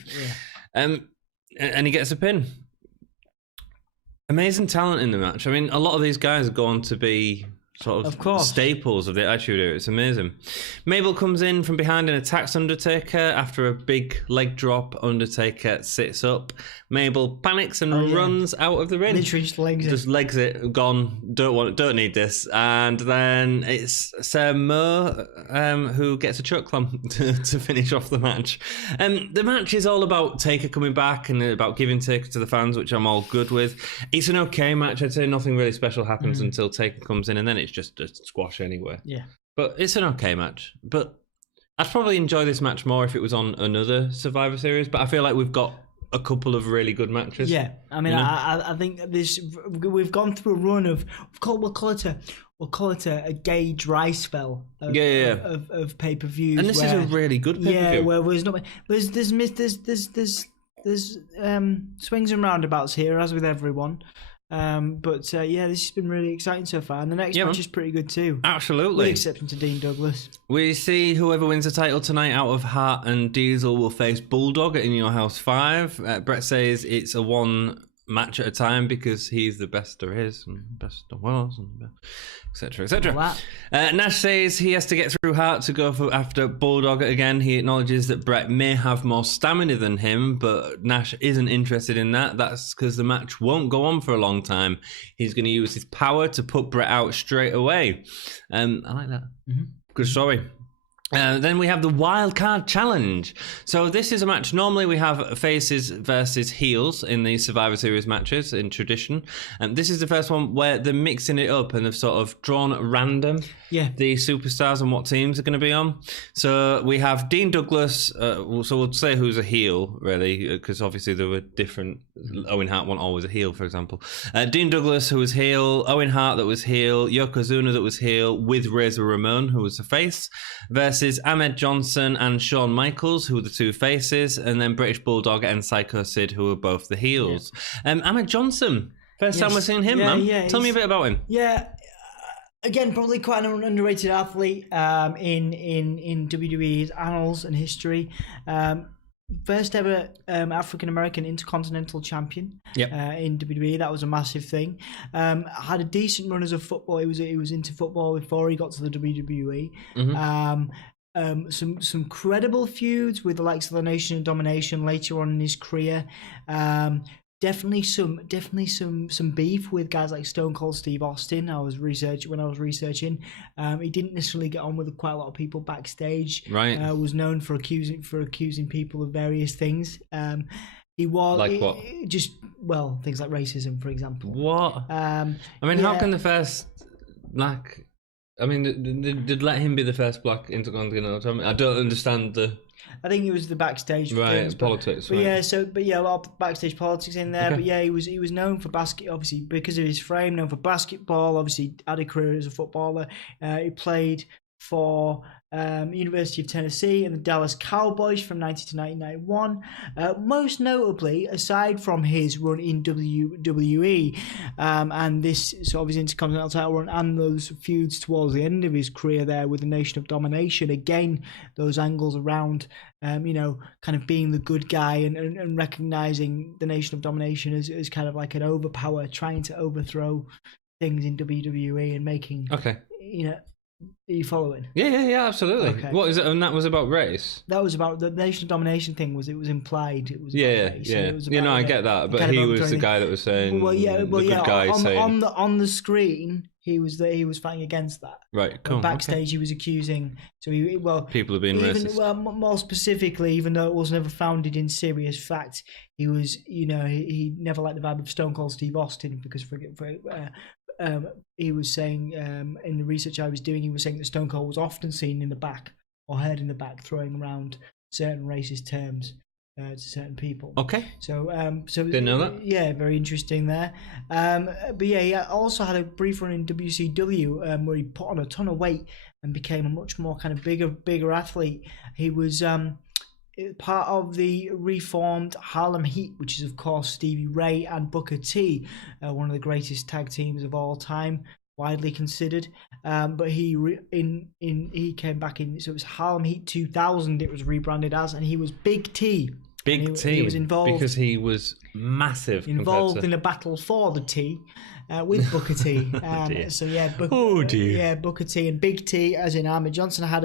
And he gets a pin. Amazing talent in the match. I mean, a lot of these guys go on to be sort of staples of the Attitude Era. It's amazing. Mabel comes in from behind and attacks Undertaker. After a big leg drop, Undertaker sits up. Mabel panics and runs out of the ring. Literally just legs it. Gone. Don't need this. And then it's Sarah Moore who gets a choke slam to finish off the match. The match is all about Taker coming back and about giving Taker to the fans, which I'm all good with. It's an okay match. I'd say nothing really special happens until Taker comes in, and then it's just a squash anyway. Yeah. But it's an okay match. But I'd probably enjoy this match more if it was on another Survivor Series, but I feel like we've got a couple of really good matches. Yeah, I mean, I think we've gone through a run of we'll call it a gay dry spell of pay-per-views, and this is a really good pay-per-view. Yeah, where there's swings and roundabouts here, as with everyone. But this has been really exciting so far, and the next match is pretty good too. Absolutely. With exception to Dean Douglas. We see whoever wins the title tonight out of Hart and Diesel will face Bulldog at In Your House 5. Bret says it's a one match at a time because he's the best there is and best there was, and etc. etc. Nash says he has to get through Hart to go after Bulldog again. He acknowledges that Bret may have more stamina than him, but Nash isn't interested in that. That's because the match won't go on for a long time. He's going to use his power to put Bret out straight away. I like that. Mm-hmm. Good story. Then we have the Wildcard Challenge. So this is a match. Normally we have faces versus heels in these Survivor Series matches in tradition. And this is the first one where they're mixing it up and they've sort of drawn at random the superstars and what teams are going to be on. So we have Dean Douglas. So we'll say who's a heel, really, because obviously there were different. Owen Hart wasn't always a heel, for example. Dean Douglas, who was heel. Owen Hart, that was heel. Yokozuna, that was heel, with Razor Ramon, who was a face, versus Ahmed Johnson and Shawn Michaels, who were the two faces, and then British Bulldog and Psycho Sid, who were both the heels. Ahmed Johnson, first time we're seeing him, man. Yeah, tell me a bit about him. Yeah, again, probably quite an underrated athlete in WWE's annals and history. First ever African American Intercontinental Champion in WWE. That was a massive thing. Had a decent run as a football. He was into football before he got to the WWE. Mm-hmm. Some credible feuds with the likes of the Nation of Domination later on in his career. Definitely some beef with guys like Stone Cold Steve Austin. When I was researching, he didn't necessarily get on with quite a lot of people backstage. Right, was known for accusing people of various things. He was like what? Just things like racism, for example. What? I mean, how can the first black? I mean, did let him be the first black Intercontinental? I don't understand the. I think it was the backstage things, politics. But a lot of backstage politics in there. Okay. But yeah, he was known for obviously because of his frame, known for basketball. Obviously, had a career as a footballer. He played for University of Tennessee and the Dallas Cowboys from 90 to 1991. Most notably, aside from his run in WWE and this sort of his Intercontinental title run and those feuds towards the end of his career there with the Nation of Domination, again, those angles around, kind of being the good guy and recognizing the Nation of Domination as kind of like an overpower, trying to overthrow things in WWE and making, are you following? Yeah, absolutely. Okay. What is it? And that was about race? That was about the Nation of Domination thing. It was implied. It was race. Yeah. I get that, but he was the guy that was saying. Good guy saying on the screen, he was fighting against that. Right, cool. Backstage, he was accusing. So people have been racist. Well, more specifically, even though it was never founded in serious fact, he was. He never liked the vibe of Stone Cold Steve Austin because he was saying in the research I was doing, he was saying that Stone Cold was often seen in the back or heard in the back throwing around certain racist terms to certain people. Okay. So didn't know that. Yeah, very interesting there. But yeah, he also had a brief run in WCW where he put on a ton of weight and became a much more kind of bigger athlete. He was part of the reformed Harlem Heat, which is of course Stevie Ray and Booker T, one of the greatest tag teams of all time, widely considered. But he came back in, so it was Harlem Heat 2000. It was rebranded as, and he was Big T. He was involved because he was massive. Involved in a battle for the T. With Booker T. Booker T and Big T, as in Ahmed Johnson, had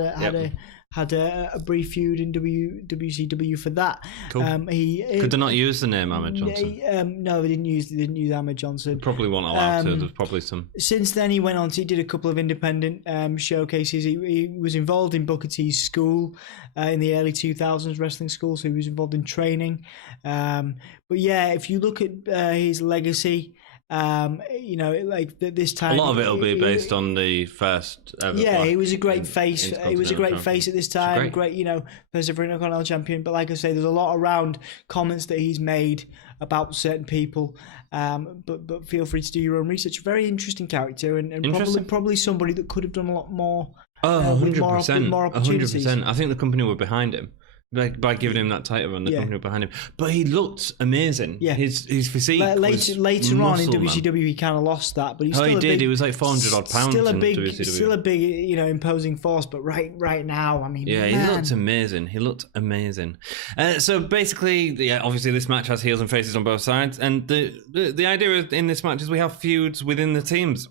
a brief feud in WCW for that. Cool. Could they not use the name Ahmed Johnson? No, they didn't use Ahmed Johnson. Probably weren't allowed to. There's probably some. Since then, he went on to did a couple of independent showcases. He was involved in Booker T's school in the early 2000s, wrestling school. So he was involved in training. But yeah, if you look at his legacy. Like this time, a lot of it will be based on the first ever. Yeah, he was a great face. He was a great face at this time. Great, first ever Intercontinental champion. But like I say, there's a lot around comments that he's made about certain people. But feel free to do your own research. Very interesting character, and probably somebody that could have done a lot more. 100%. With more opportunities. 100%. I think the company were behind him. by giving him that title run, the company behind him. But he looked amazing. Yeah, his physique. Later on in WCW, he kind of lost that, but he did. He was like 400 odd pounds. Still a big, imposing force. But right now, I mean, he looked amazing. So basically, obviously, this match has heels and faces on both sides, and the idea in this match is we have feuds within the teams,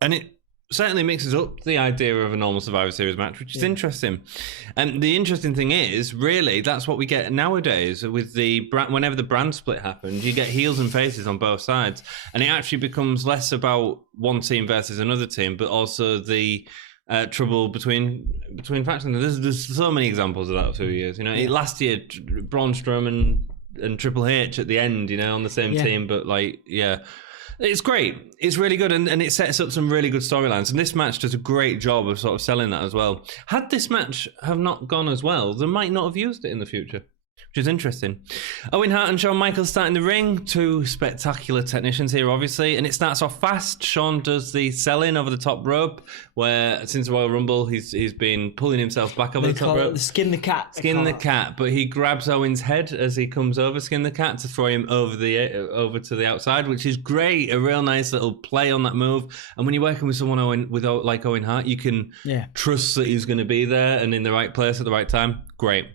and it certainly mixes up the idea of a normal Survivor Series match, which is interesting. And the interesting thing is, really, that's what we get nowadays with whenever the brand split happens, you get heels and faces on both sides. And it actually becomes less about one team versus another team, but also the trouble between factions. There's so many examples of that through the years. Last year, Braun Strowman and Triple H at the end, on the same team, but it's great. It's really good, and it sets up some really good storylines. And this match does a great job of sort of selling that as well. Had this match have not gone as well, they might not have used it in the future, which is interesting. Owen Hart and Shawn Michaels start in the ring. Two spectacular technicians here, obviously. And it starts off fast. Shawn does the sell-in over the top rope, where since the Royal Rumble, he's been pulling himself back over the top rope. Skin the cat. Skin the cat. But he grabs Owen's head as he comes over, skin the cat, to throw him over to the outside, which is great. A real nice little play on that move. And when you're working with someone like Owen Hart, you can trust that he's going to be there and in the right place at the right time. Great.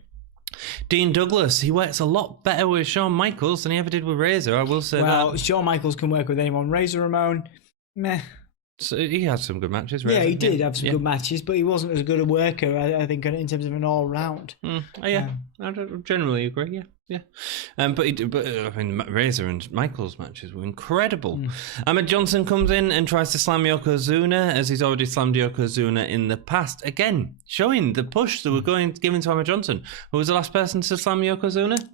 Dean Douglas, he works a lot better with Shawn Michaels than he ever did with Razor, I will say that. Well, Shawn Michaels can work with anyone. Razor Ramon, meh. So he had some good matches, right? Yeah, he did have some good matches, but he wasn't as good a worker, I think, in terms of an all-round. I generally agree, yeah. But Razor and Michaels matches were incredible. Ahmed Johnson comes in and tries to slam Yokozuna, as he's already slammed Yokozuna in the past. Again, showing the push that we're giving to Ahmed Johnson. Who was the last person to slam Yokozuna?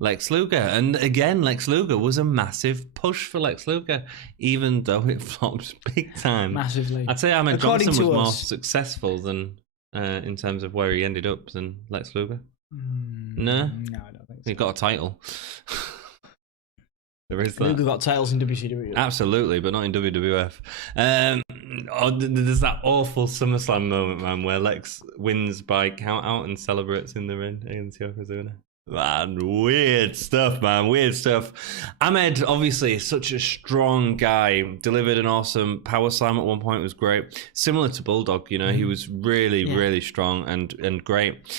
Lex Luger. And again, Lex Luger was a massive push for Lex Luger, even though it flopped big time. Massively. I'd say Ahmed Johnson was more successful than in terms of where he ended up than Lex Luger. No, I don't think so. He got a title. There is that. Luger got titles in WCW. Absolutely, but not in WWF. There's that awful SummerSlam moment, man, where Lex wins by count out and celebrates in the ring against Yokozuna. Man, weird stuff, man. Weird stuff. Ahmed, obviously, such a strong guy. Delivered an awesome power slam at one point. It was great. Similar to Bulldog, he was really strong and great.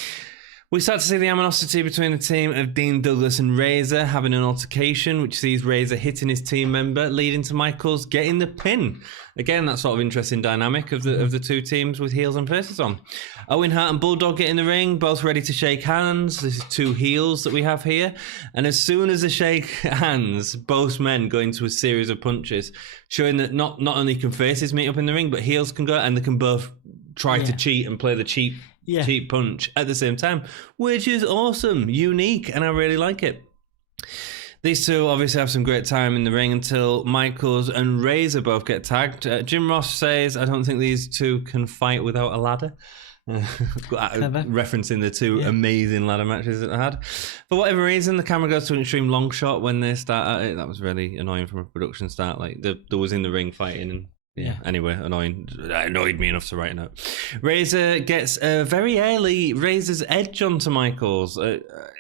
We start to see the animosity between the team of Dean Douglas and Razor having an altercation, which sees Razor hitting his team member, leading to Michaels getting the pin. Again, that sort of interesting dynamic of the two teams with heels and faces on. Owen Hart and Bulldog get in the ring, both ready to shake hands. This is two heels that we have here. And as soon as they shake hands, both men go into a series of punches, showing that not only can faces meet up in the ring, but heels can go, and they can both try to cheat and play the cheap punch at the same time, which is awesome, unique, and I really like it. These two obviously have some great time in the ring until Michaels and Razor both get tagged. Jim Ross says, I don't think these two can fight without a ladder. Referencing the two amazing ladder matches that I had. For whatever reason, the camera goes to an extreme long shot when they start at it. That was really annoying from a production start. Like, there was in the ring fighting and anyway, annoying. That annoyed me enough to write a note. Razor gets a very early Razor's edge onto Michaels.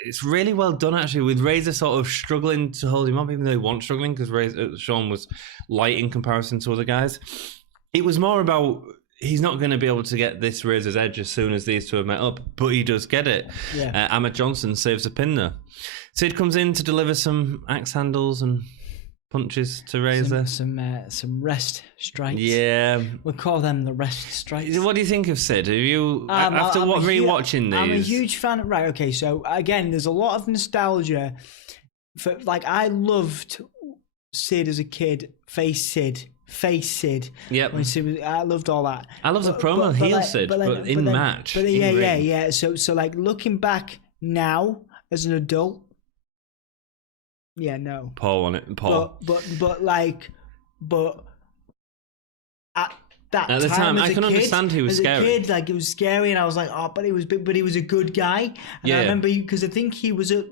It's really well done, actually, with Razor sort of struggling to hold him up, even though he wasn't struggling, because Shawn was light in comparison to other guys. It was more about, he's not going to be able to get this Razor's edge as soon as these two have met up, but he does get it. Ahmed Johnson saves a pin there. Sid comes in to deliver some axe handles and punches to Razor. Some rest strikes. Yeah. We'll call them the rest strikes. What do you think of Sid? Have you, after rewatching these? I'm a huge fan. Right, okay, so again, there's a lot of nostalgia. I loved Sid as a kid, face Sid. Yep. I loved all that. I love the promo heel Sid, but in match. But yeah. So like looking back now as an adult, no. Paul on it. Paul. But at that at the time I can understand he was scary. As a kid, like, it was scary, and I was like, oh, but he was a good guy. And I remember, because I think he was at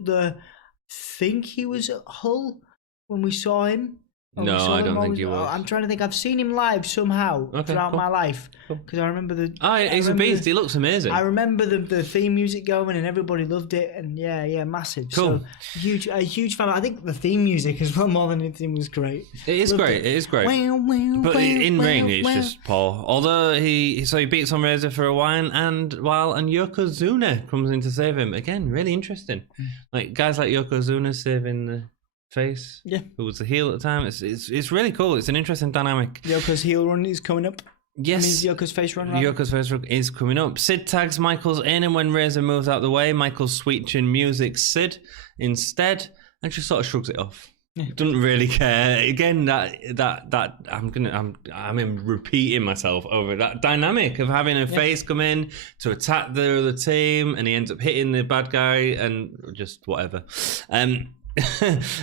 Hull when we saw him. Oh, No, we saw I him don't think always- he was. I'm trying to think. I've seen him live somehow throughout cool. my life because I remember the. Oh, he's a beast. He looks amazing. I remember the theme music going and everybody loved it, and yeah, massive. Cool. So a huge fan. I think the theme music as well, more than anything, was great. It is Loved great. It is great. But in ring, it's just poor. Although he beats on Razor for a while, and Yokozuna comes in to save him again. Really interesting. Like guys like Yokozuna saving the face. Yeah. Who was the heel at the time? It's really cool. It's an interesting dynamic. Yoko's heel run is coming up. Yes. Yoko's face run. Rather. Yoko's face run is coming up. Sid tags Michaels in, and when Razor moves out the way, Michaels switching music Sid instead, and just sort of shrugs it off. Yeah. Doesn't really care. Again, that I'm repeating myself over that dynamic of having a face come in to attack the other team, and he ends up hitting the bad guy and just whatever.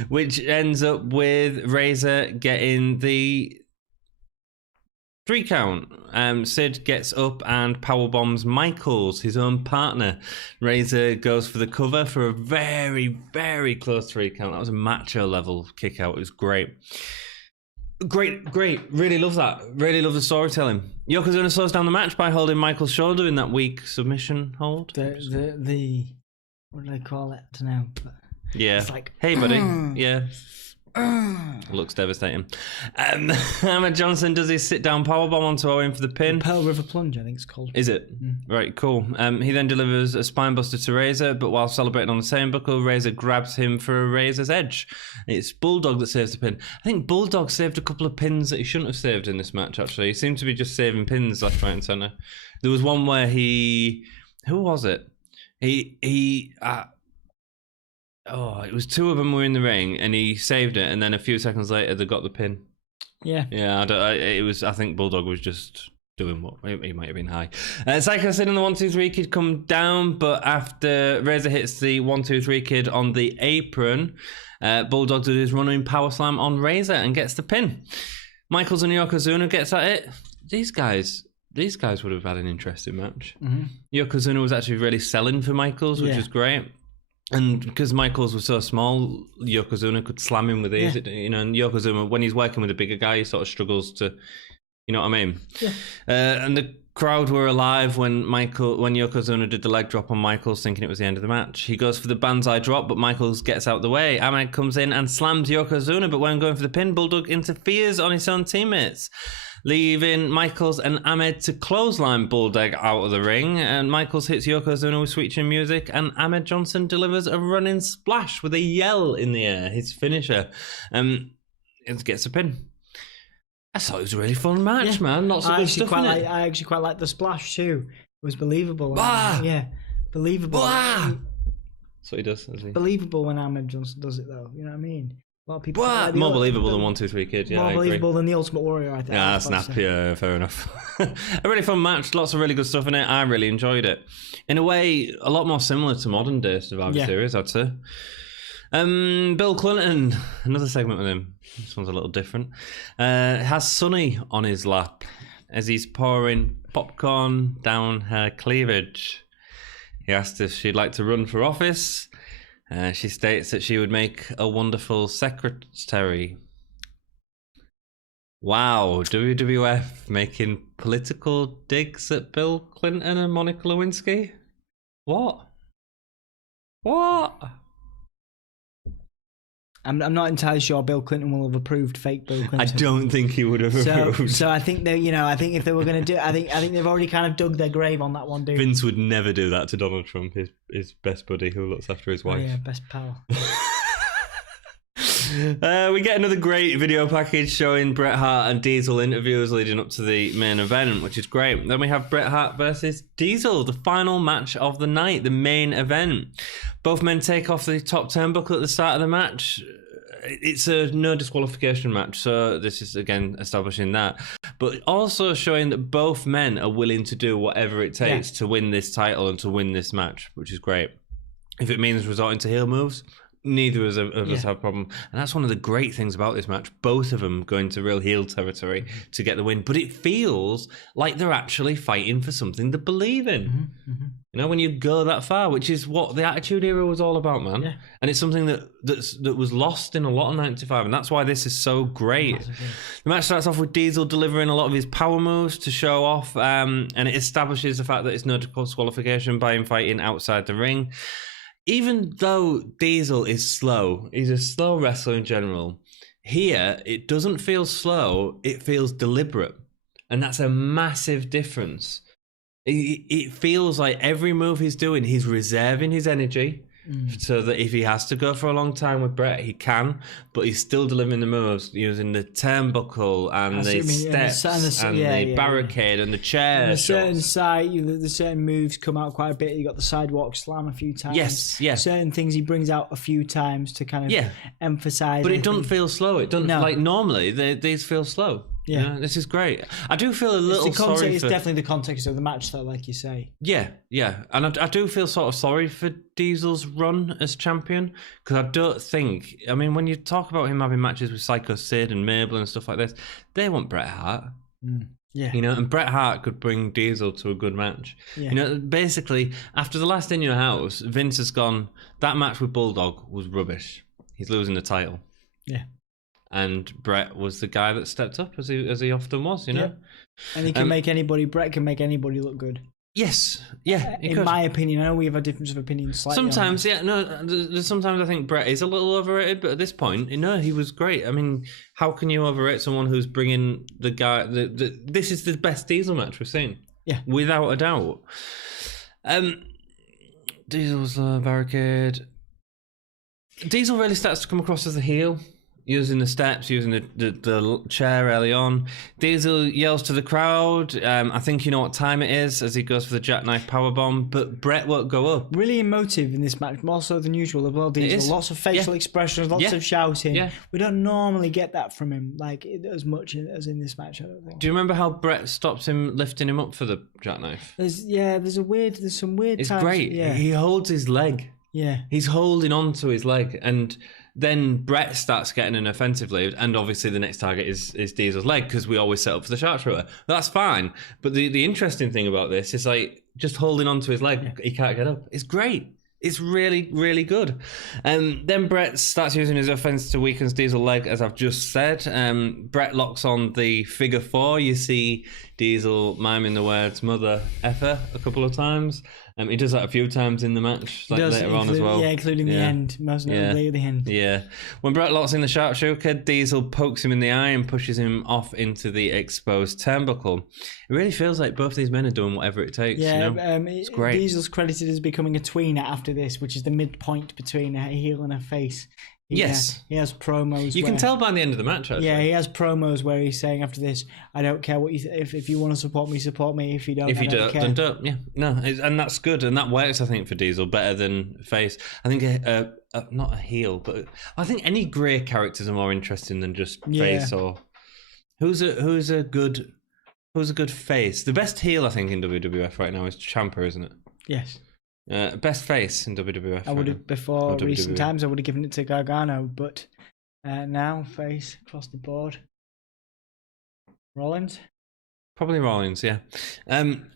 Which ends up with Razor getting the 3 count. Sid gets up and powerbombs Michaels, his own partner. Razor goes for the cover for a very, very close 3 count. That was a macho level kick out. It was great. Great. Really love that. Really love the storytelling. Yokozuna slows down the match by holding Michaels' shoulder in that weak submission hold. The what do they call it? I don't know. But yeah. it's like, hey, buddy. Yeah. Looks devastating. Ahmed Johnson does his sit-down powerbomb onto Owen for the pin. Pearl River Plunge, I think it's called. Is it? Right, cool. He then delivers a spinebuster to Razor, but while celebrating on the same buckle, Razor grabs him for a Razor's edge. It's Bulldog that saves the pin. I think Bulldog saved a couple of pins that he shouldn't have saved in this match, actually. He seemed to be just saving pins left, right, and centre. There was one where he... Who was it? It was 2 of them were in the ring, and he saved it, and then a few seconds later, they got the pin. Yeah. Yeah, I think Bulldog was just doing what he might have been high. Psycho Sid and the 1-2-3 Kid come down, but after Razor hits the 1-2-3 Kid on the apron, Bulldog does his running power slam on Razor and gets the pin. Michaels and Yokozuna gets at it. These guys would have had an interesting match. Mm-hmm. Yokozuna was actually really selling for Michaels, which was great. And because Michaels was so small, Yokozuna could slam him with ease. Yeah. And Yokozuna, when he's working with a bigger guy, he sort of struggles to, you know what I mean? Yeah. And the crowd were alive when Yokozuna did the leg drop on Michaels, thinking it was the end of the match. He goes for the banzai drop, but Michaels gets out the way. Ahmed comes in and slams Yokozuna, but when going for the pin, Bulldog interferes on his own teammates, leaving Michaels and Ahmed to clothesline Bulldog out of the ring. And Michaels hits Yokozuna with switching music, and Ahmed Johnson delivers a running splash with a yell in the air, his finisher. It gets a pin. I thought it was a really fun match, man. Lots of good stuff in it. I actually quite like the splash too. It was believable. Yeah, believable. That's what he does, isn't he? Believable when Ahmed Johnson does it, though. You know what I mean? A lot of people more believable than 1-2-3 Kid. Yeah, more believable than the Ultimate Warrior, I think. Yeah, snap. Yeah, fair enough. A really fun match. Lots of really good stuff in it. I really enjoyed it. In a way, a lot more similar to modern day Survivor Series, I'd say. Bill Clinton, another segment with him. This one's a little different. Has Sunny on his lap as he's pouring popcorn down her cleavage. He asked if she'd like to run for office. She states that she would make a wonderful secretary. Wow, WWF making political digs at Bill Clinton and Monica Lewinsky? What? I'm not entirely sure Bill Clinton will have approved fake Bill Clinton. I don't think he would have approved. So I think that, I think if they were going to do, I think they've already kind of dug their grave on that one, dude. Vince would never do that to Donald Trump, his best buddy who looks after his wife. Oh, yeah, best pal. We get another great video package showing Bret Hart and Diesel interviews leading up to the main event, which is great. Then we have Bret Hart versus Diesel, the final match of the night, the main event. Both men take off the top turnbuckle at the start of the match. It's a no disqualification match, so this is again establishing that, but also showing that both men are willing to do whatever it takes to win this title and to win this match, which is great. If it means resorting to heel moves, neither of us have a problem. And that's one of the great things about this match. Both of them going to real heel territory to get the win. But it feels like they're actually fighting for something to believe in. You know, when you go that far, which is what the Attitude Era was all about, man. Yeah. And it's something that was lost in a lot of 95, and that's why this is so great. The match starts off with Diesel delivering a lot of his power moves to show off, and it establishes the fact that it's no disqualification by him fighting outside the ring. Even though Diesel is slow, he's a slow wrestler in general, here it doesn't feel slow, it feels deliberate. And that's a massive difference. It feels like every move he's doing, he's reserving his energy so that if he has to go for a long time with Bret, he can, but he's still delivering the moves using the turnbuckle and the steps and the barricade and the chair. On a certain side, the certain moves come out quite a bit. You got the sidewalk slam a few times. Yes. Certain things he brings out a few times to kind of emphasize. But it doesn't feel slow. It doesn't like normally these feel slow. Yeah, you know, this is great. I do feel a little sorry. It's definitely the context of the match, though, like you say. Yeah, and I do feel sort of sorry for Diesel's run as champion, because I don't think. I mean, when you talk about him having matches with Psycho Sid and Mabel and stuff like this, they want Bret Hart. Yeah, you know, and Bret Hart could bring Diesel to a good match. Yeah. You know, basically after the last In Your House, Vince has gone. That match with Bulldog was rubbish. He's losing the title. Yeah. And Bret was the guy that stepped up, as he often was, you know. Yeah. And he can make anybody. Bret can make anybody look good. Yes, yeah. In my opinion, I know we have a difference of opinion. Sometimes, sometimes I think Bret is a little overrated, but at this point, he was great. I mean, how can you overrate someone who's bringing the guy? This is the best Diesel match we've seen. Yeah, without a doubt. Diesel's barricade. Diesel really starts to come across as a heel. Using the steps, using the chair early on. Diesel yells to the crowd, I think you know what time it is, as he goes for the jackknife powerbomb, but Bret won't go up. Really emotive in this match, more so than usual as well, Diesel. Lots of facial expressions, lots of shouting. Yeah. We don't normally get that from him, like as much as in this match, I don't think. Do you remember how Bret stops him lifting him up for the jackknife? There's some weird It's times. Great. Yeah. He holds his leg. Yeah. He's holding on to his leg, and then Bret starts getting an offensive lead, and obviously the next target is Diesel's leg, because we always set up for the sharpshooter. That's fine, but the interesting thing about this is like just holding on to his leg, he can't get up. It's great. It's really, really good. Then Bret starts using his offense to weaken Diesel's leg, as I've just said. Bret locks on the figure four. You see Diesel miming the words "mother effer" a couple of times. He does that a few times in the match, later on as well. Yeah, including the end, most notably the end. Yeah. When Bret locks in the sharpshooter, Diesel pokes him in the eye and pushes him off into the exposed turnbuckle. It really feels like both these men are doing whatever it takes. Yeah, it's great. Diesel's credited as becoming a tweener after this, which is the midpoint between a heel and a face. He has promos. You can tell by the end of the match, actually. Yeah, he has promos where he's saying after this, I don't care what you if you want to support me, support me. If you don't, I don't care. Then don't. Yeah, no, and that's good, and that works, I think, for Diesel better than face. I think not a heel, but I think any grey characters are more interesting than just face. Or who's a good face? The best heel, I think, in WWF right now is Ciampa, isn't it? Yes. Best face in WWF. I would have before recent times. I would have given it to Gargano, but now face across the board. Rollins, probably Rollins. Yeah.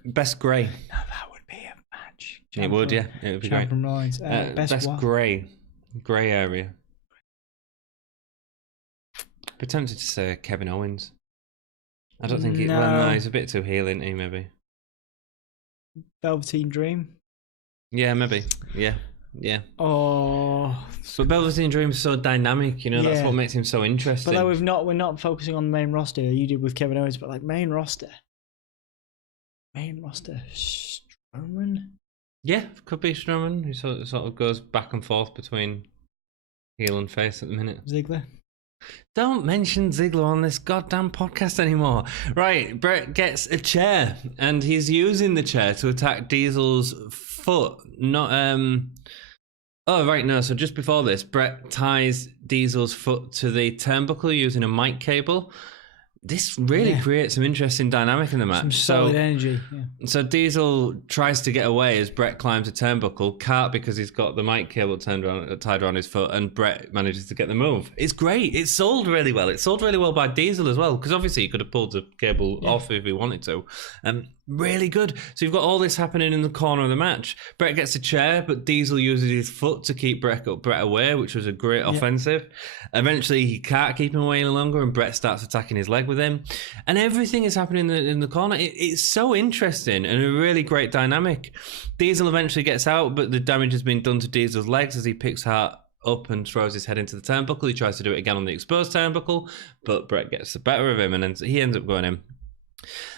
Best grey. No, that would be a match. It would, yeah. It would be great. From Rollins. Best grey area. Be tempted to say Kevin Owens. I don't think no, he's a bit too heel, isn't he? Maybe. Velveteen Dream. Yeah, maybe. Yeah. Oh, but Velveteen Dream's so dynamic, that's what makes him so interesting. But we're not focusing on the main roster. You did with Kevin Owens, but like main roster, Strowman. Yeah, could be Strowman. He sort of goes back and forth between heel and face at the minute. Ziggler. Don't mention Ziggler on this goddamn podcast anymore. Right, Bret gets a chair, and he's using the chair to attack Diesel's foot. So just before this, Bret ties Diesel's foot to the turnbuckle using a mic cable. this really creates some interesting dynamic in the match. Some solid energy. Yeah. So Diesel tries to get away as Bret climbs a turnbuckle. Can't because he's got the mic cable tied around his foot, and Bret manages to get the move. It's great. It's sold really well. It's sold really well by Diesel as well, because obviously he could have pulled the cable off if he wanted to. Really good. So you've got all this happening in the corner of the match. Bret gets a chair, but Diesel uses his foot to keep Bret away, which was a great offensive. Eventually, he can't keep him away any longer, and Bret starts attacking his leg with him. And everything is happening in the corner. It's so interesting and a really great dynamic. Diesel eventually gets out, but the damage has been done to Diesel's legs as he picks Hart up and throws his head into the turnbuckle. He tries to do it again on the exposed turnbuckle, but Bret gets the better of him, and then he ends up going in.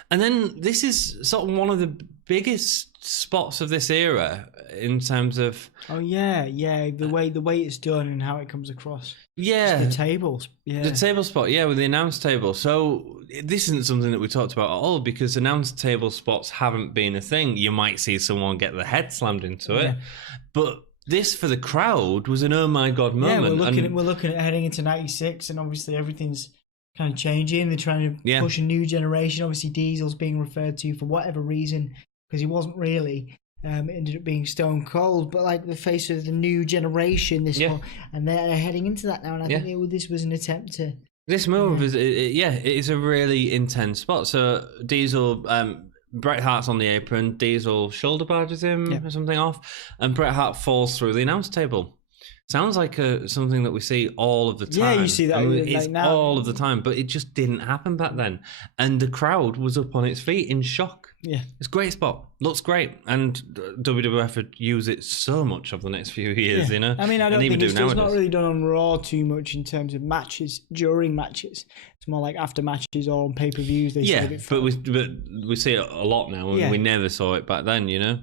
And then this is sort of one of the biggest spots of this era in terms of... Oh, yeah. The way it's done and how it comes across. Yeah. Just the tables. Yeah. The table spot, with the announce table. So this isn't something that we talked about at all, because announce table spots haven't been a thing. You might see someone get the head slammed into it. But this, for the crowd, was an oh my God moment. Yeah, we're looking at heading into 96, and obviously everything's kind of changing. They're trying to push a new generation. Obviously, Diesel's being referred to for whatever reason, because he wasn't really. It ended up being Stone Cold, but like the face of the new generation. And they're heading into that now. And I think this was an attempt to. This move is it is a really intense spot. So Diesel, Bret Hart's on the apron. Diesel shoulder barges him or something off, and Bret Hart falls through the announce table. Sounds like something that we see all of the time. Yeah, you see that it's now. All of the time, but it just didn't happen back then. And the crowd was up on its feet in shock. Yeah. It's a great spot. Looks great. And WWF would use it so much over the next few years, you know? I mean, I don't think it's not really done on Raw too much in terms of matches, during matches. It's more like after matches or on pay-per-views. But we see it a lot now, and we never saw it back then, you know?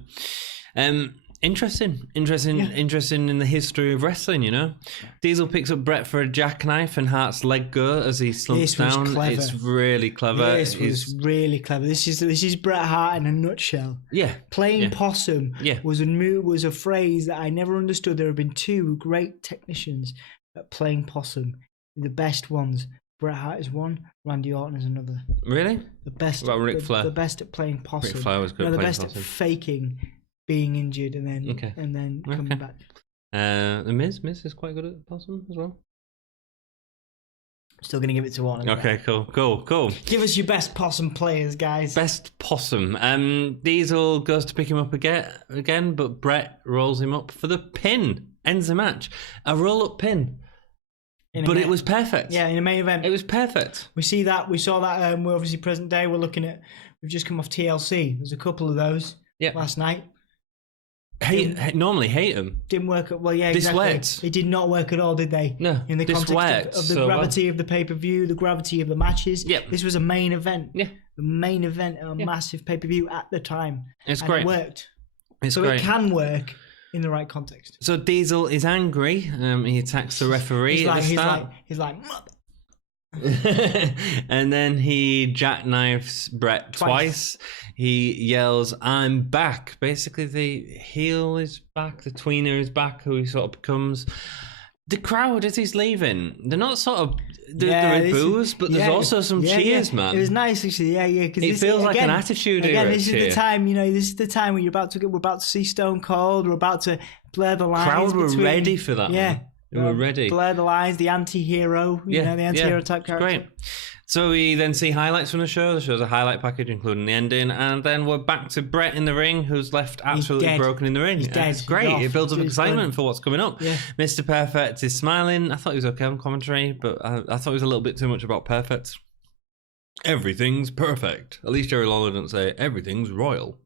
Interesting in the history of wrestling, you know. Diesel picks up Bret for a jackknife, and Hart's leg go as he slumps down. Clever. It's really clever. This was really clever. This is Bret Hart in a nutshell. Yeah, playing possum was a phrase that I never understood. There have been two great technicians at playing possum, the best ones. Bret Hart is one, Randy Orton is another. Really? The best. What about Ric Flair? The best at playing possum. Ric Flair was good. The best at faking being injured and then coming back. The Miz is quite good at possum as well. Still going to give it to Orton. Okay, cool. Give us your best possum players, guys. Best possum. Diesel goes to pick him up again, but Bret rolls him up for the pin. Ends the match. A roll-up pin. But it was perfect. Yeah, in a main event. It was perfect. We saw that. We're obviously present day. We've just come off TLC. There's a couple of those last night. Normally hate them. Didn't work. Exactly. They did not work at all, did they? No. In the context of the gravity of the pay-per-view, the gravity of the matches. Yep. This was a main event. Yeah. The main event of a massive pay-per-view at the time. It's great. It worked. It can work in the right context. So Diesel is angry. He attacks the referee at the start. He's like and then he jackknifes Bret twice. He yells, "I'm back." Basically, the heel is back, the tweener is back, who he sort of becomes. The crowd, as he's leaving, they're not sort of... There are boos, but there's also some cheers, man. It was nice, actually, It feels like an attitude era. This is the time, this is the time when we're about to see Stone Cold, we're about to blur the lines. Crowd were ready for that, man. They were ready. Blur the lines, the anti-hero, the anti-hero type character. Great. So we then see highlights from the show. The show's a highlight package, including the ending, and then we're back to Bret in the ring, who's left absolutely broken in the ring. It's great. It builds up excitement for what's coming up. Yeah. Mr. Perfect is smiling. I thought he was okay on commentary, but I thought it was a little bit too much about perfect. Everything's perfect. At least Jerry Lawler doesn't say everything's royal.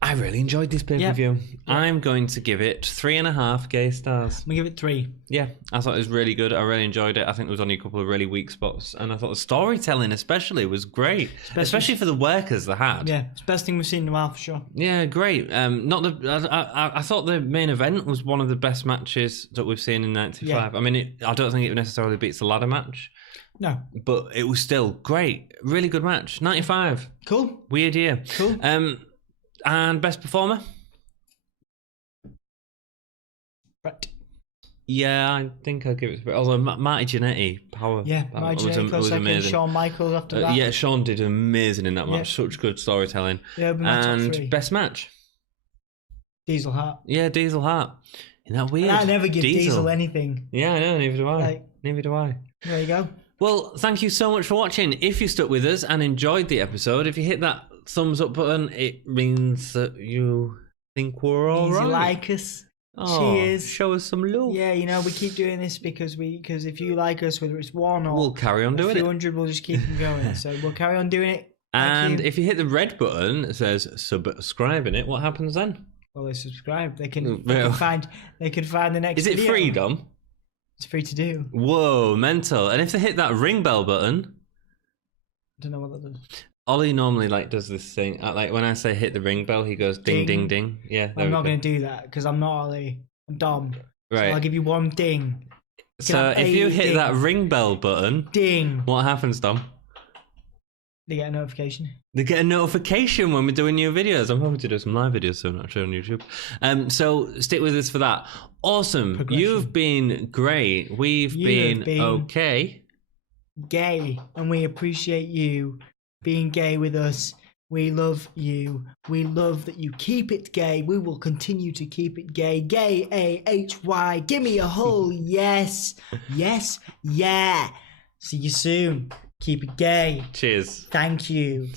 I really enjoyed this pay-per-view. Yeah. I'm going to give it 3.5 gay stars. I'm going to give it 3. Yeah, I thought it was really good. I really enjoyed it. I think there was only a couple of really weak spots. And I thought the storytelling especially was great. Especially for the workers they had. Yeah, it's the best thing we've seen in a while for sure. Yeah, great. I thought the main event was one of the best matches that we've seen in 95. Yeah. I mean, I don't think it necessarily beats the ladder match. No. But it was still great. Really good match. 95. Cool. Weird year. Cool. And best performer? Bret. Yeah, I think I'll give it. Although Marty Jannetty, power. Yeah, Marty Jannetty got second. amazing. Shawn Michaels after that. Yeah, Shawn did amazing in that match. Such good storytelling. Yeah, it'll be my top 3. Best match. Diesel Hart. Yeah, Diesel Hart. Isn't that weird? And I never give Diesel anything. Yeah, I know. Neither do I. Neither do I. There you go. Well, thank you so much for watching. If you stuck with us and enjoyed the episode, if you hit that thumbs up button, it means that you think we're all right. You like us. Oh, cheers. Show us some love. Yeah, you know, we keep doing this because if you like us, whether it's one or we'll carry on doing a few hundred, we'll just keep them going. So we'll carry on doing it. And if you hit the red button that says subscribe in it, what happens then? Well, they subscribe. They can find the next. Is it video. free, Dom? It's free to do. Whoa, mental! And if they hit that ring bell button, I don't know what that does. Ollie normally does this thing. Like when I say hit the ring bell, he goes ding, ding, ding. Yeah, I'm not going to do that because I'm not Ollie. I'm Dom. Right. So I'll give you one ding. So if you hit that ring bell button, ding. What happens, Dom? They get a notification. They get a notification when we're doing new videos. I'm hoping to do some live videos soon, actually, on YouTube. So stick with us for that. Awesome. You've been great. We've been okay. Gay. And we appreciate you being gay with us. We love you. We love that you keep it gay. We will continue to keep it gay. Gay, A-H-Y. Give me a whole yes. Yes. Yeah. See you soon. Keep it gay. Cheers. Thank you.